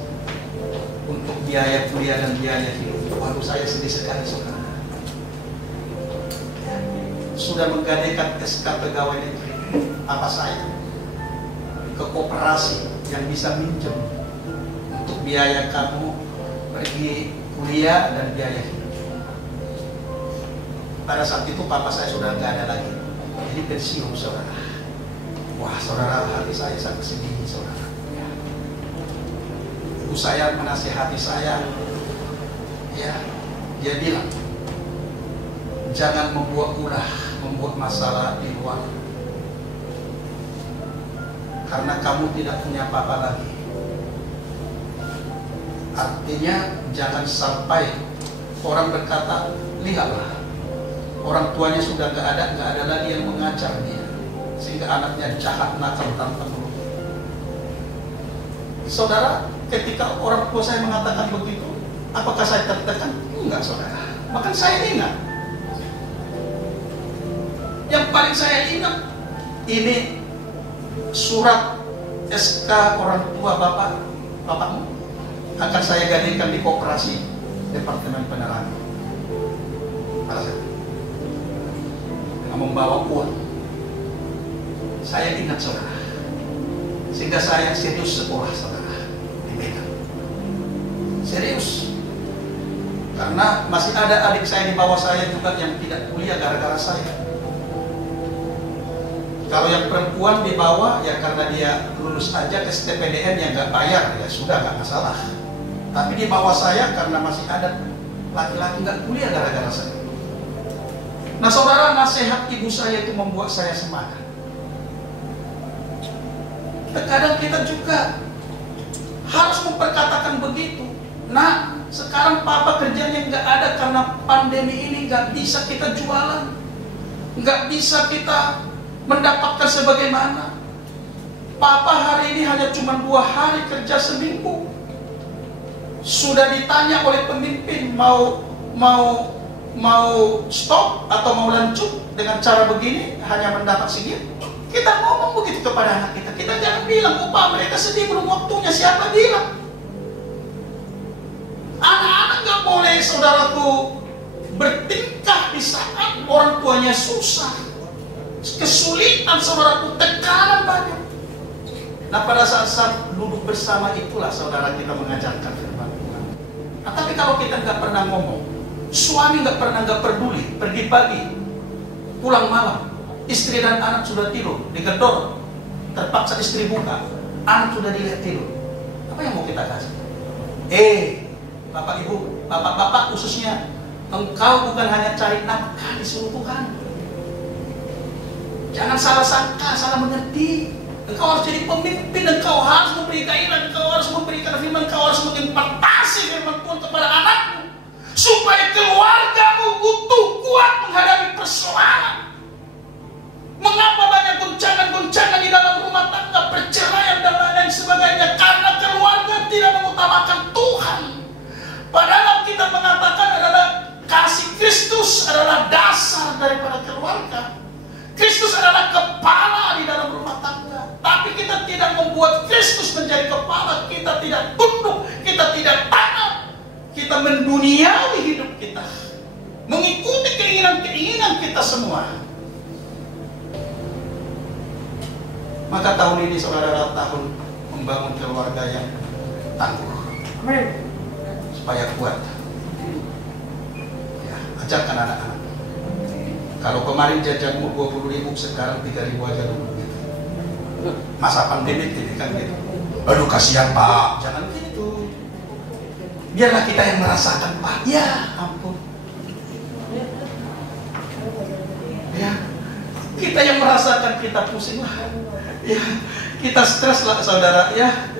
untuk biaya kuliah dan biaya hidup. Waduh, saya sedih sekali, saudara. Sudah menggadaikan SK pegawai negeri, apa saya ke koperasi yang bisa minjem untuk biaya kamu pergi kuliah dan biaya hidup. Pada saat itu papa saya sudah nggak ada lagi, jadi pensiun saudara. Wah saudara, hati saya sangat sedih saudara. Ibu saya menasihati saya, ya, dia bilang, jangan membuat ulah, membuat masalah di luar, karena kamu tidak punya apa-apa lagi. Artinya jangan sampai orang berkata, lihatlah, orang tuanya sudah nggak ada lagi yang mengajar dia, sehingga anaknya jahat, nakal, tanpa guru. Saudara, ketika orang tua saya mengatakan begitu, apakah saya tertekan? Enggak saudara. Bahkan saya ingat, yang paling saya ingat, ini surat SK orang tua bapakmu akan saya gantikan di koperasi Departemen Penerangan. Membawa uang. Saya ingat saudara, sehingga saya serius sekolah saudara di Medan. Serius, karena masih ada adik saya di bawah saya juga yang tidak kuliah gara-gara saya. Kalau yang perempuan di bawah ya karena dia lulus aja ke STPDN yang nggak bayar, ya sudah nggak masalah. Tapi di bawah saya karena masih ada laki-laki nggak kuliah gara-gara saya. Nah saudara, nasihat ibu saya itu membuat saya semangat. Terkadang kita juga harus memperkatakan begitu. Nah, sekarang papa kerjanya nggak ada karena pandemi ini, nggak bisa kita jualan, nggak bisa kita mendapatkan sebagaimana. Papa hari ini hanya cuma 2 hari kerja seminggu. Sudah ditanya oleh pemimpin mau stop atau mau lanjut dengan cara begini, hanya mendapat segini. Kita ngomong begitu kepada anak kita. Kita jangan bilang, "Pak, mereka sedih, belum waktunya." Siapa bilang? Anak-anak gak boleh saudaraku bertingkah di saat orang tuanya susah, kesulitan saudaraku, tekanan banyak. Nah pada saat duduk bersama itulah saudara kita mengajarkan firman Tuhan. Nah, tapi kalau kita nggak pernah ngomong, suami nggak peduli, pergi pagi, pulang malam, istri dan anak sudah tidur, digedor, terpaksa istri buka, anak sudah dilihat tidur, apa yang mau kita kasih? Bapak ibu, bapak-bapak khususnya, engkau bukan hanya cari nafkah di seluruh Tuhan. Jangan salah sangka, salah mengerti. Engkau harus jadi pemimpin, engkau harus memberi gairah, engkau harus memberikan firman, engkau harus mengimpartasi firman Tuhan kepada anakmu, supaya keluargamu utuh, kuat menghadapi persoalan. Mengapa banyak goncangan-goncangan di dalam rumah tangga, perceraian dan lain-lain sebagainya? Karena keluarga tidak mengutamakan Tuhan. Padahal kita mengatakan adalah kasih Kristus adalah dasar daripada keluarga. Kristus adalah kepala di dalam rumah tangga. Tapi kita tidak membuat Kristus menjadi kepala. Kita tidak tunduk, kita tidak taat. Kita menduniawi hidup kita, mengikuti keinginan-keinginan kita semua. Maka tahun ini saudara tahun membangun keluarga yang tangguh. Amin. Supaya kuat. Ya, ajarkan anak-anak. Kalau kemarin jajanmu 20.000, sekarang 3.000 aja dulu gitu. Masa pandemi ini kan gitu. Aduh kasihan Pak, jangan gitu. Biarlah kita yang merasakan Pak. Ya ampun. Ya, kita yang merasakan, kita pusing lah. Ya, kita stres lah saudara ya.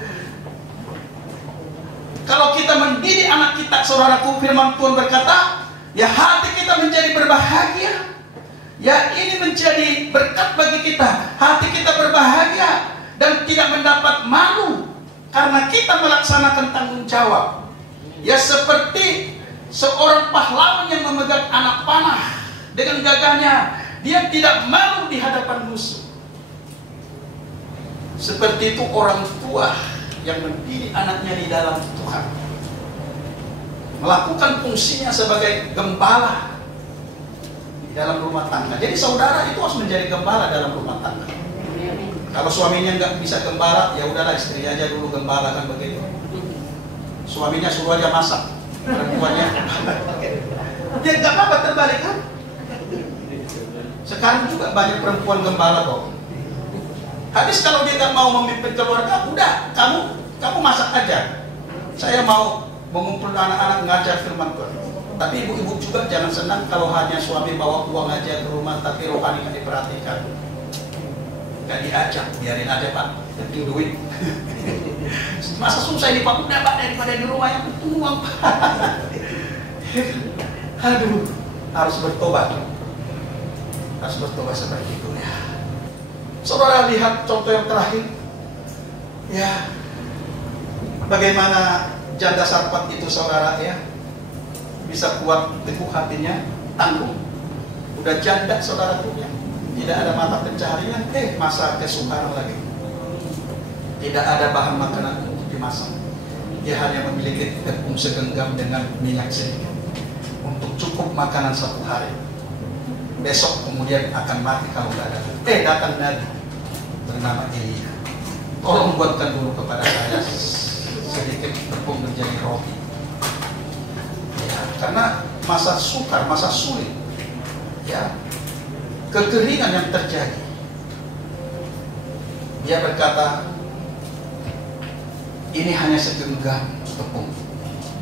Kalau kita mendidik anak kita, saudaraku, firman Tuhan berkata, ya hati kita menjadi berbahagia. Ya ini menjadi berkat bagi kita. Hati kita berbahagia dan tidak mendapat malu karena kita melaksanakan tanggung jawab. Ya seperti seorang pahlawan yang memegang anak panah dengan gagahnya, dia tidak malu di hadapan musuh. Seperti itu orang tua yang mendidik anaknya di dalam Tuhan, melakukan fungsinya sebagai gembala di dalam rumah tangga. Jadi saudara itu harus menjadi gembala dalam rumah tangga. Kalau suaminya nggak bisa gembala, ya udahlah istri aja dulu gembala, kan begitu. Suaminya suruh aja masak, perempuannya ya nggak apa-apa, terbalik kan. Sekarang juga banyak perempuan gembala kok. Habis kalau dia nggak mau memimpin keluarga, udah kamu masak aja. Saya mau mengumpulkan anak-anak ngajar firman Tuhan. Tapi ibu-ibu juga jangan senang kalau hanya suami bawa uang aja ke rumah, tapi rohani nggak diperhatikan. Nggak diajak, biarin aja Pak, penting duit. Masa susah ini Pak, udah Pak, daripada di rumah yang penting uang Pak. Aduh, harus bertobat. Harus bertobat seperti itu ya. Saudara lihat contoh yang terakhir, ya, bagaimana janda Sarfat itu saudara ya, bisa kuat teguh hatinya, tangguh. Udah janda saudara punya, tidak ada mata pencaharian, masa kesukaran lagi. Tidak ada bahan makanan untuk dimasak. Dia hanya memiliki tepung segenggam dengan minyak sedikit untuk cukup makanan 1 hari. Besok kemudian akan mati kalau tidak ada. Datang Nabi bernama Elia. Tolong buatkan dulu kepada saya sedikit tepung menjadi roti. Ya, karena masa sukar, masa sulit, ya, kekeringan yang terjadi. Dia berkata, ini hanya segenggam tepung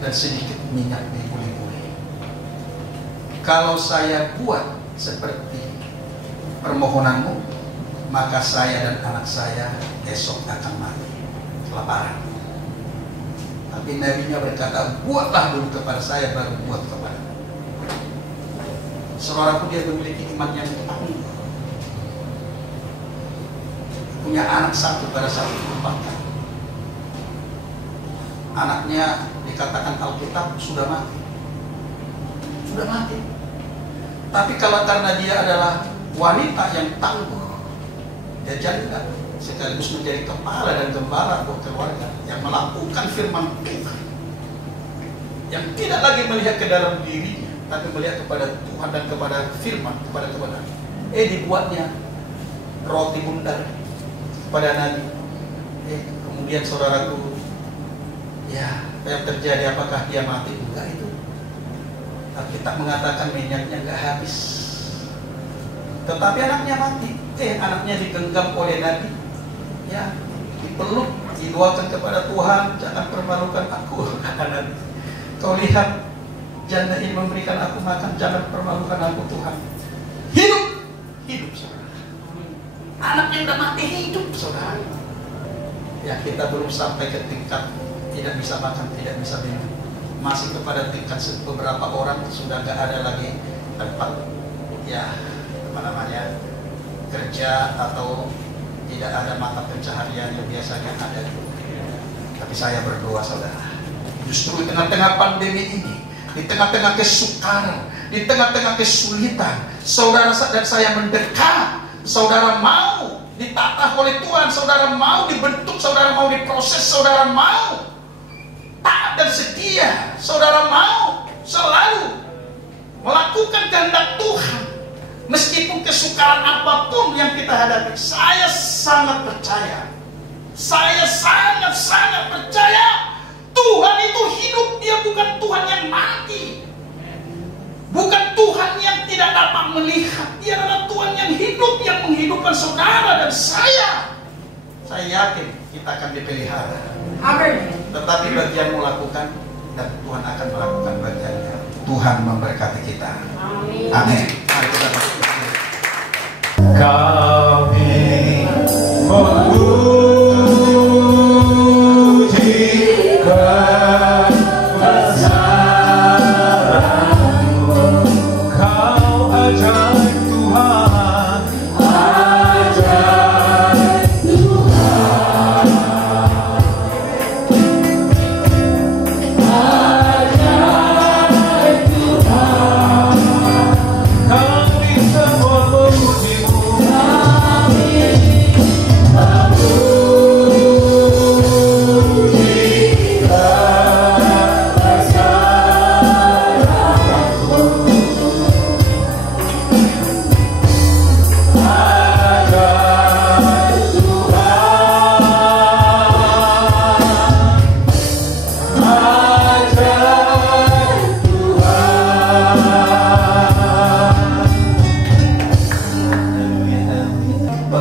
dan sedikit minyak di buli-buli. Kalau saya buat seperti permohonanmu, maka saya dan anak saya esok akan mati kelaparan. Tapi nabinya berkata, buatlah dulu kepada saya, baru buat kepada. Saudaraku, dia memiliki iman yang tangguh. Punya anak satu pada saat itu. Anaknya dikatakan Alkitab sudah mati. Sudah mati. Tapi kalau karena dia adalah wanita yang tangguh, dia janda sekaligus menjadi kepala dan gembala buat keluarga yang melakukan firman Tuhan, yang tidak lagi melihat ke dalam dirinya, tapi melihat kepada Tuhan dan kepada firman, kepada kebenaran. Dibuatnya roti bundar kepada Nabi. Kemudian saudaraku, ya, apa yang terjadi? Apakah dia mati? Enggak itu. Alkitab mengatakan minyaknya enggak habis. Tetapi anaknya mati. Anaknya digenggam oleh Nabi. Ya, dipeluk, didoakan kepada Tuhan, jangan permalukan aku, kata Nabi. Kau lihat, janda ini memberikan aku makan, jangan permalukan aku Tuhan. Hidup, hidup saudara. Anaknya udah mati, hidup saudara. Ya, kita belum sampai ke tingkat tidak bisa makan, tidak bisa minum. Masih kepada tingkat beberapa orang sudah gak ada lagi tempat, ya, apa namanya, kerja atau tidak ada mata pencaharian yang biasanya ada. Tapi saya berdoa saudara, justru di tengah-tengah pandemi ini, di tengah-tengah kesukaran, di tengah-tengah kesulitan, saudara dan saya mendekat. Saudara mau ditata oleh Tuhan, saudara mau dibentuk, saudara mau diproses, saudara mau taat dan setia, saudara mau selalu melakukan kehendak Tuhan. Meskipun kesukaran apapun yang kita hadapi, saya sangat percaya. Saya sangat percaya Tuhan itu hidup. Dia bukan Tuhan yang mati, bukan Tuhan yang tidak dapat melihat. Dia adalah Tuhan yang hidup, yang menghidupkan saudara dan saya. Saya yakin kita akan dipelihara. Amin. Tetapi bagianmu lakukan dan Tuhan akan melakukan bagiannya. Tuhan memberkati kita. Amin. Amin. Mari kita berdoa. Kami memuji kebesaran-Mu, Kau ajaib Tuhan, ajaib Tuhan, ajaib Tuhan. Kami semua memuji-Mu.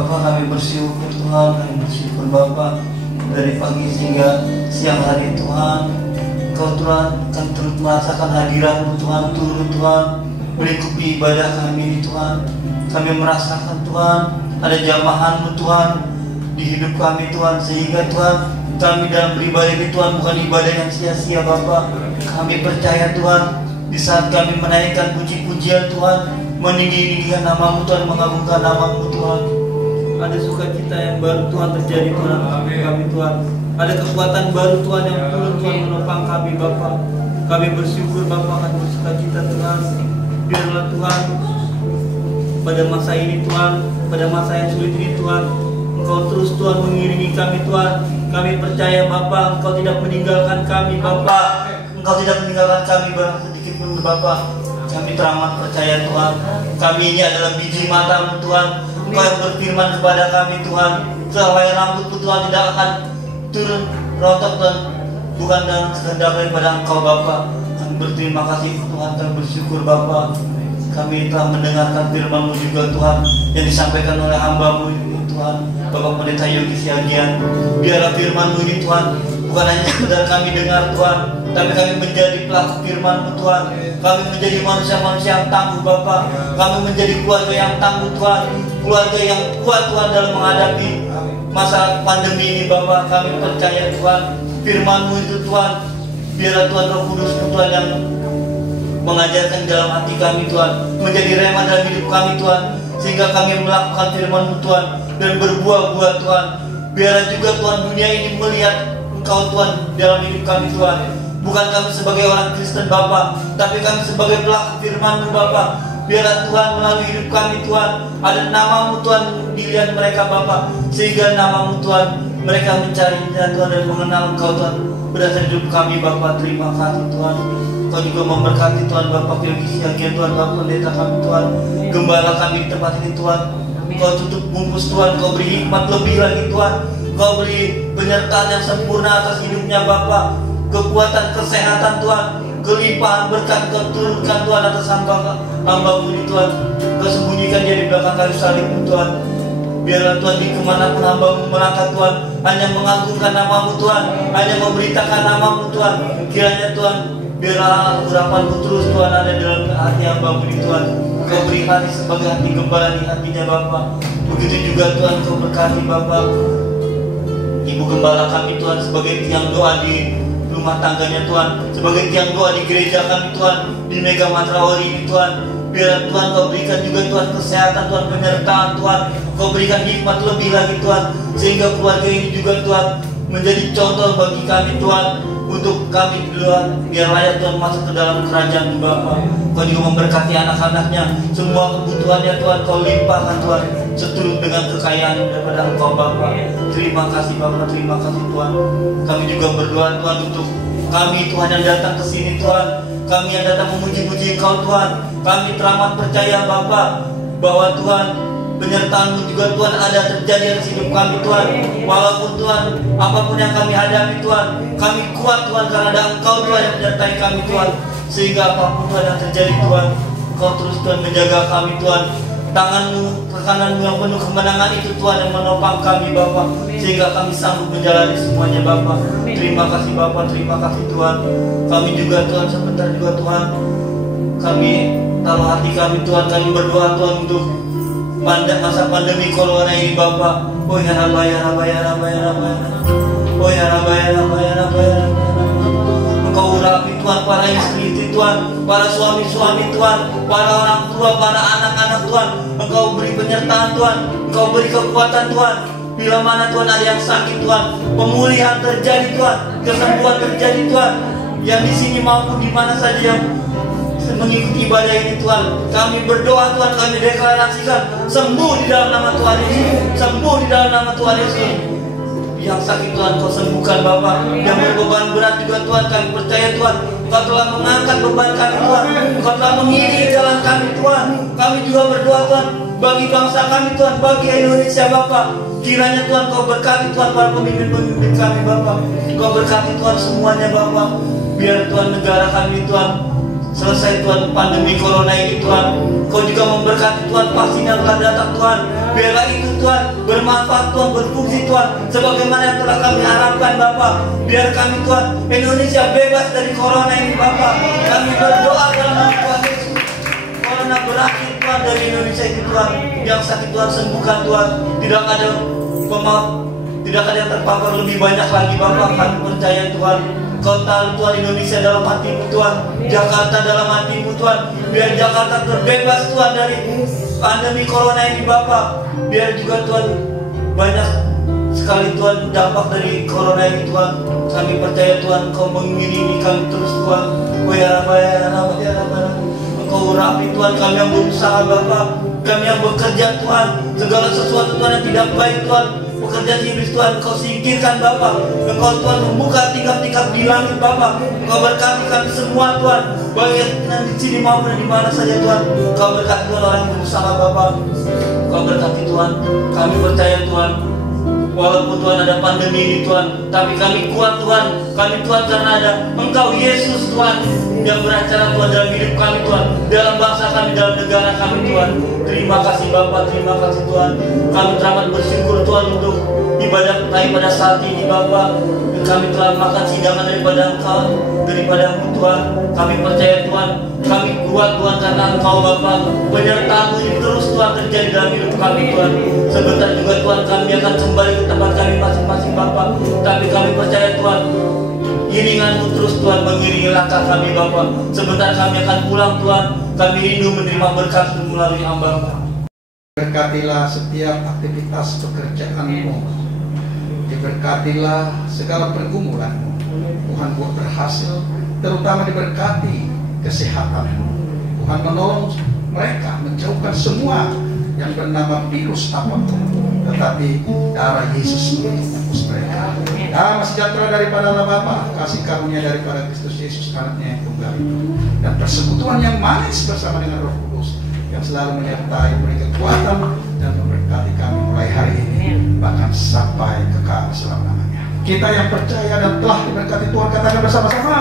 Bapak, kami bersyukur Tuhan, kami bersyukur Bapak dari pagi hingga siang hari Tuhan. Kau Tuhan akan terus merasakan hadirat-Mu Tuhan, turun Tuhan melingkupi ibadah kami ini Tuhan. Kami merasakan Tuhan ada jamahan-Mu Tuhan di hidup kami Tuhan, sehingga Tuhan kami dalam beribadah ini Tuhan bukan ibadah yang sia-sia Bapak. Kami percaya Tuhan di saat kami menaikkan puji-pujian Tuhan, meninggi-ninggikan nama-Mu Tuhan, mengagungkan nama-Mu Tuhan, ada sukacita yang baru Tuhan terjadi Tuhan kami Tuhan. Ada kekuatan baru Tuhan yang turun Tuhan menopang kami Bapak. Kami bersyukur Bapak akan bersukacita Tuhan. Biarlah Tuhan pada masa ini Tuhan, pada masa yang sulit ini Tuhan, Engkau terus Tuhan mengiringi kami Tuhan. Kami percaya Bapak Engkau tidak meninggalkan kami Bapak. Engkau tidak meninggalkan kami sedikit pun Bapak. Kami teramat percaya Tuhan, kami ini adalah biji mata-Mu Tuhan. Engkau yang berfirman kepada kami Tuhan, sehelai rambutku Tuhan tidak akan turun rontok Tuhan, bukan dalam kehendak daripada Engkau Bapa. Kami berterima kasih Tuhan, kami bersyukur Bapa. Kami telah mendengarkan firman-Mu juga Tuhan, yang disampaikan oleh hamba-Mu ini Tuhan, Bapak Pendeta Yogi Siagian. Biarlah firman-Mu ini Tuhan bukan hanya sekedar kami dengar Tuhan, tapi kami menjadi pelaku firman-Mu Tuhan. Kami menjadi manusia-manusia yang tangguh Bapa. Kami menjadi keluarga yang tangguh Tuhan, keluarga yang kuat Tuhan dalam menghadapi masa pandemi ini Bapa. Kami percaya Tuhan firman-Mu itu Tuhan, biarlah Tuhan Roh Kudus Tuhan yang mengajarkan dalam hati kami Tuhan, menjadi rema dalam hidup kami Tuhan, sehingga kami melakukan firman-Mu Tuhan dan berbuah-buah Tuhan. Biarlah juga Tuhan dunia ini melihat Engkau Tuhan dalam hidup kami Tuhan. Bukan kami sebagai orang Kristen Bapa, tapi kami sebagai pelaku firman-Mu Bapa. Biarlah Tuhan melalui hidup kami Tuhan ada nama-Mu Tuhan dilihat mereka Bapa, sehingga nama-Mu Tuhan mereka mencari Tuhan dan mengenal Engkau Tuhan berdasarkan hidup kami Bapa. Terima kasih Tuhan. Kau juga memberkati Tuhan Bapak Yogi Siagian Tuhan, Bapak Pendeta kami Tuhan, gembala kami di tempat ini Tuhan. Kau tutup bungkus Tuhan, Kau beri hikmat lebih lagi Tuhan, Kau beri penyertaan yang sempurna atas hidupnya Bapak, kekuatan, kesehatan Tuhan, kelimpahan berkat Kau turunkan Tuhan atas hamba-Mu ini Tuhan. Kau sembunyikan dia di belakang kayu salib-Mu Tuhan. Biarlah Tuhan di kemanapun hamba-Mu melangkah Tuhan, hanya mengagungkan nama-Mu Tuhan, hanya memberitakan nama-Mu Tuhan. Kiranya Tuhan, biarlah urapan-Mu terus Tuhan ada dalam hati hamba-Mu ini Tuhan. Kau beri hati sebagai hati gembala di hatinya Bapa. Begitu juga Tuhan Kau berkati Bapa Ibu Gembala kami Tuhan, sebagai tiang doa di rumah tangganya Tuhan, sebagai tiang doa di gereja kami Tuhan, di Mega Matraori ini Tuhan. Biar Tuhan Kau berikan juga Tuhan kesehatan Tuhan, penyertaan Tuhan, Kau berikan hikmat lebih lagi Tuhan, sehingga keluarga ini juga Tuhan menjadi contoh bagi kami Tuhan, untuk kami Tuhan, biar layak Tuhan masuk ke dalam kerajaan Bapa. Kau juga memberkati anak-anaknya, semua kebutuhannya Tuhan Kau limpahkan Tuhan, seturut dengan kekayaan daripada Engkau Bapa. Terima kasih Bapa, terima kasih Tuhan. Kami juga berdoa Tuhan untuk kami Tuhan yang datang ke sini Tuhan, kami yang datang memuji-muji Engkau Tuhan. Kami teramat percaya Bapa bahwa Tuhan penyertaan-Mu juga Tuhan ada terjadi atas hidup kami Tuhan. Walaupun Tuhan apapun yang kami hadapi Tuhan, kami kuat Tuhan karena ada Engkau Tuhan yang menyertai kami Tuhan. Sehingga apapun Tuhan yang terjadi Tuhan, Kau terus Tuhan menjaga kami Tuhan. Tangan-Mu, kanan-Mu yang penuh kemenangan itu Tuhan yang menopang kami Bapa, sehingga kami sanggup menjalani semuanya Bapa. Terima kasih Bapa, terima kasih Tuhan. Kami juga Tuhan sebentar juga Tuhan, kami taruh hati kami Tuhan, kami berdoa Tuhan untuk masa pandemi corona ini Bapa. Oh ya Rabba ya Rabba ya Rabba ya Rabba ya Rabba. Oh ya Rabba ya Rabba ya Rabba ya Rabba. Engkau urapi Tuhan para istri Tuhan, para suami-suami Tuhan, para orang tua, para anak-anak Tuhan. Engkau beri penyertaan Tuhan, Engkau beri kekuatan Tuhan. Bila mana Tuhan ada yang sakit Tuhan, pemulihan terjadi Tuhan, kesembuhan terjadi Tuhan. Yang di sini maupun di mana saja yang mengikuti ibadah ini Tuhan, kami berdoa Tuhan, kami deklarasikan sembuh di dalam nama Tuhan Yesus, sembuh di dalam nama Tuhan Yesus. Yang sakit Tuhan Kau sembuhkan Bapa, yang berbeban berat juga Tuhan, kami percaya Tuhan Engkau telah mengangkat beban kami Tuhan, Engkau telah mengiringi jalan kami Tuhan. Kami juga berdoa Tuhan bagi bangsa kami Tuhan, bagi Indonesia Bapa. Kiranya Tuhan Kau berkati Tuhan para pemimpin-pemimpin kami Bapa, Kau berkati Tuhan semuanya Bapa. Biar Tuhan negara kami Tuhan selesai Tuhan pandemi corona ini Tuhan. Kau juga memberkati Tuhan vaksin yang telah datang Tuhan. Biarlah itu Tuhan bermanfaat Tuhan, berfungsi Tuhan sebagaimana yang telah kami harapkan Bapa. Biar kami Tuhan Indonesia bebas dari corona ini Bapa. Kami berdoa dalam nama Tuhan Yesus. Corona berakhir Tuhan dari Indonesia ini Tuhan. Yang sakit Tuhan sembuhkan Tuhan. Tidak ada yang terpapar lebih banyak lagi Bapa. Kami percaya Tuhan. Kau tahu Tuhan Indonesia dalam hatimu Tuhan. Jakarta dalam hatimu Tuhan. Biar Jakarta terbebas Tuhan dari pandemi corona ini Bapa. Biar juga Tuhan banyak sekali Tuhan dampak dari corona ini Tuhan. Kami percaya Tuhan Kau mengiringi kami terus Tuhan. Engkau urapi Tuhan kami yang berusaha Bapa. Kami yang bekerja Tuhan. Segala sesuatu Tuhan yang tidak baik Tuhan, pekerjaan iblis Tuhan Kau singkirkan Bapa. Engkau Tuhan membuka tingkap-tingkap di langit Bapa. Engkau berkati kami semua Tuhan, baik yang di sini maupun di mana saja Tuhan. Engkau berkati Tuhan orang yang berusaha Bapa. Engkau berkati Tuhan. Kami percaya Tuhan, walaupun Tuhan ada pandemi ini Tuhan, tapi kami kuat Tuhan. Kami Tuhan karena ada Engkau Yesus Tuhan yang beracara Tuhan dalam hidup kami Tuhan, dalam bangsa kami, dalam negara kami Tuhan. Terima kasih Bapa, terima kasih Tuhan. Kami teramat bersyukur Tuhan untuk ibadah pada saat ini Bapa. Kami telah makan hidangan daripada Engkau Tuhan. Kami percaya Tuhan, kami kuat Tuhan karena Engkau Bapa. Penyertaan-Mu ini terus Tuhan terjadi dalam hidup kami Tuhan. Sebentar juga Tuhan kami akan kembali ke tempat kami masing-masing Bapa. Tapi kami percaya Tuhan, iringan-Mu terus Tuhan mengiringi langkah kami Bapa. Sebentar kami akan pulang Tuhan. Kami rindu menerima berkat melalui hamba-Mu. Berkatilah setiap aktivitas pekerjaan-Mu. Diberkatilah segala pergumulan-Mu. Tuhan buat berhasil, terutama diberkati kesehatan-Mu. Tuhan menolong mereka menjauhkan semua yang bernama virus apapun, tetapi darah Yesus menembus mereka. Damai sejahtera daripada Allah Bapa, kasih karunia daripada Kristus Yesus anaknya yang tunggal itu, dan persekutuan yang manis bersama dengan Roh Kudus yang selalu menyertai, beri kekuatan dan memberkati kami mulai hari ini bahkan sampai kekal selama-lamanya. Kita yang percaya dan telah diberkati Tuhan katakan bersama-sama.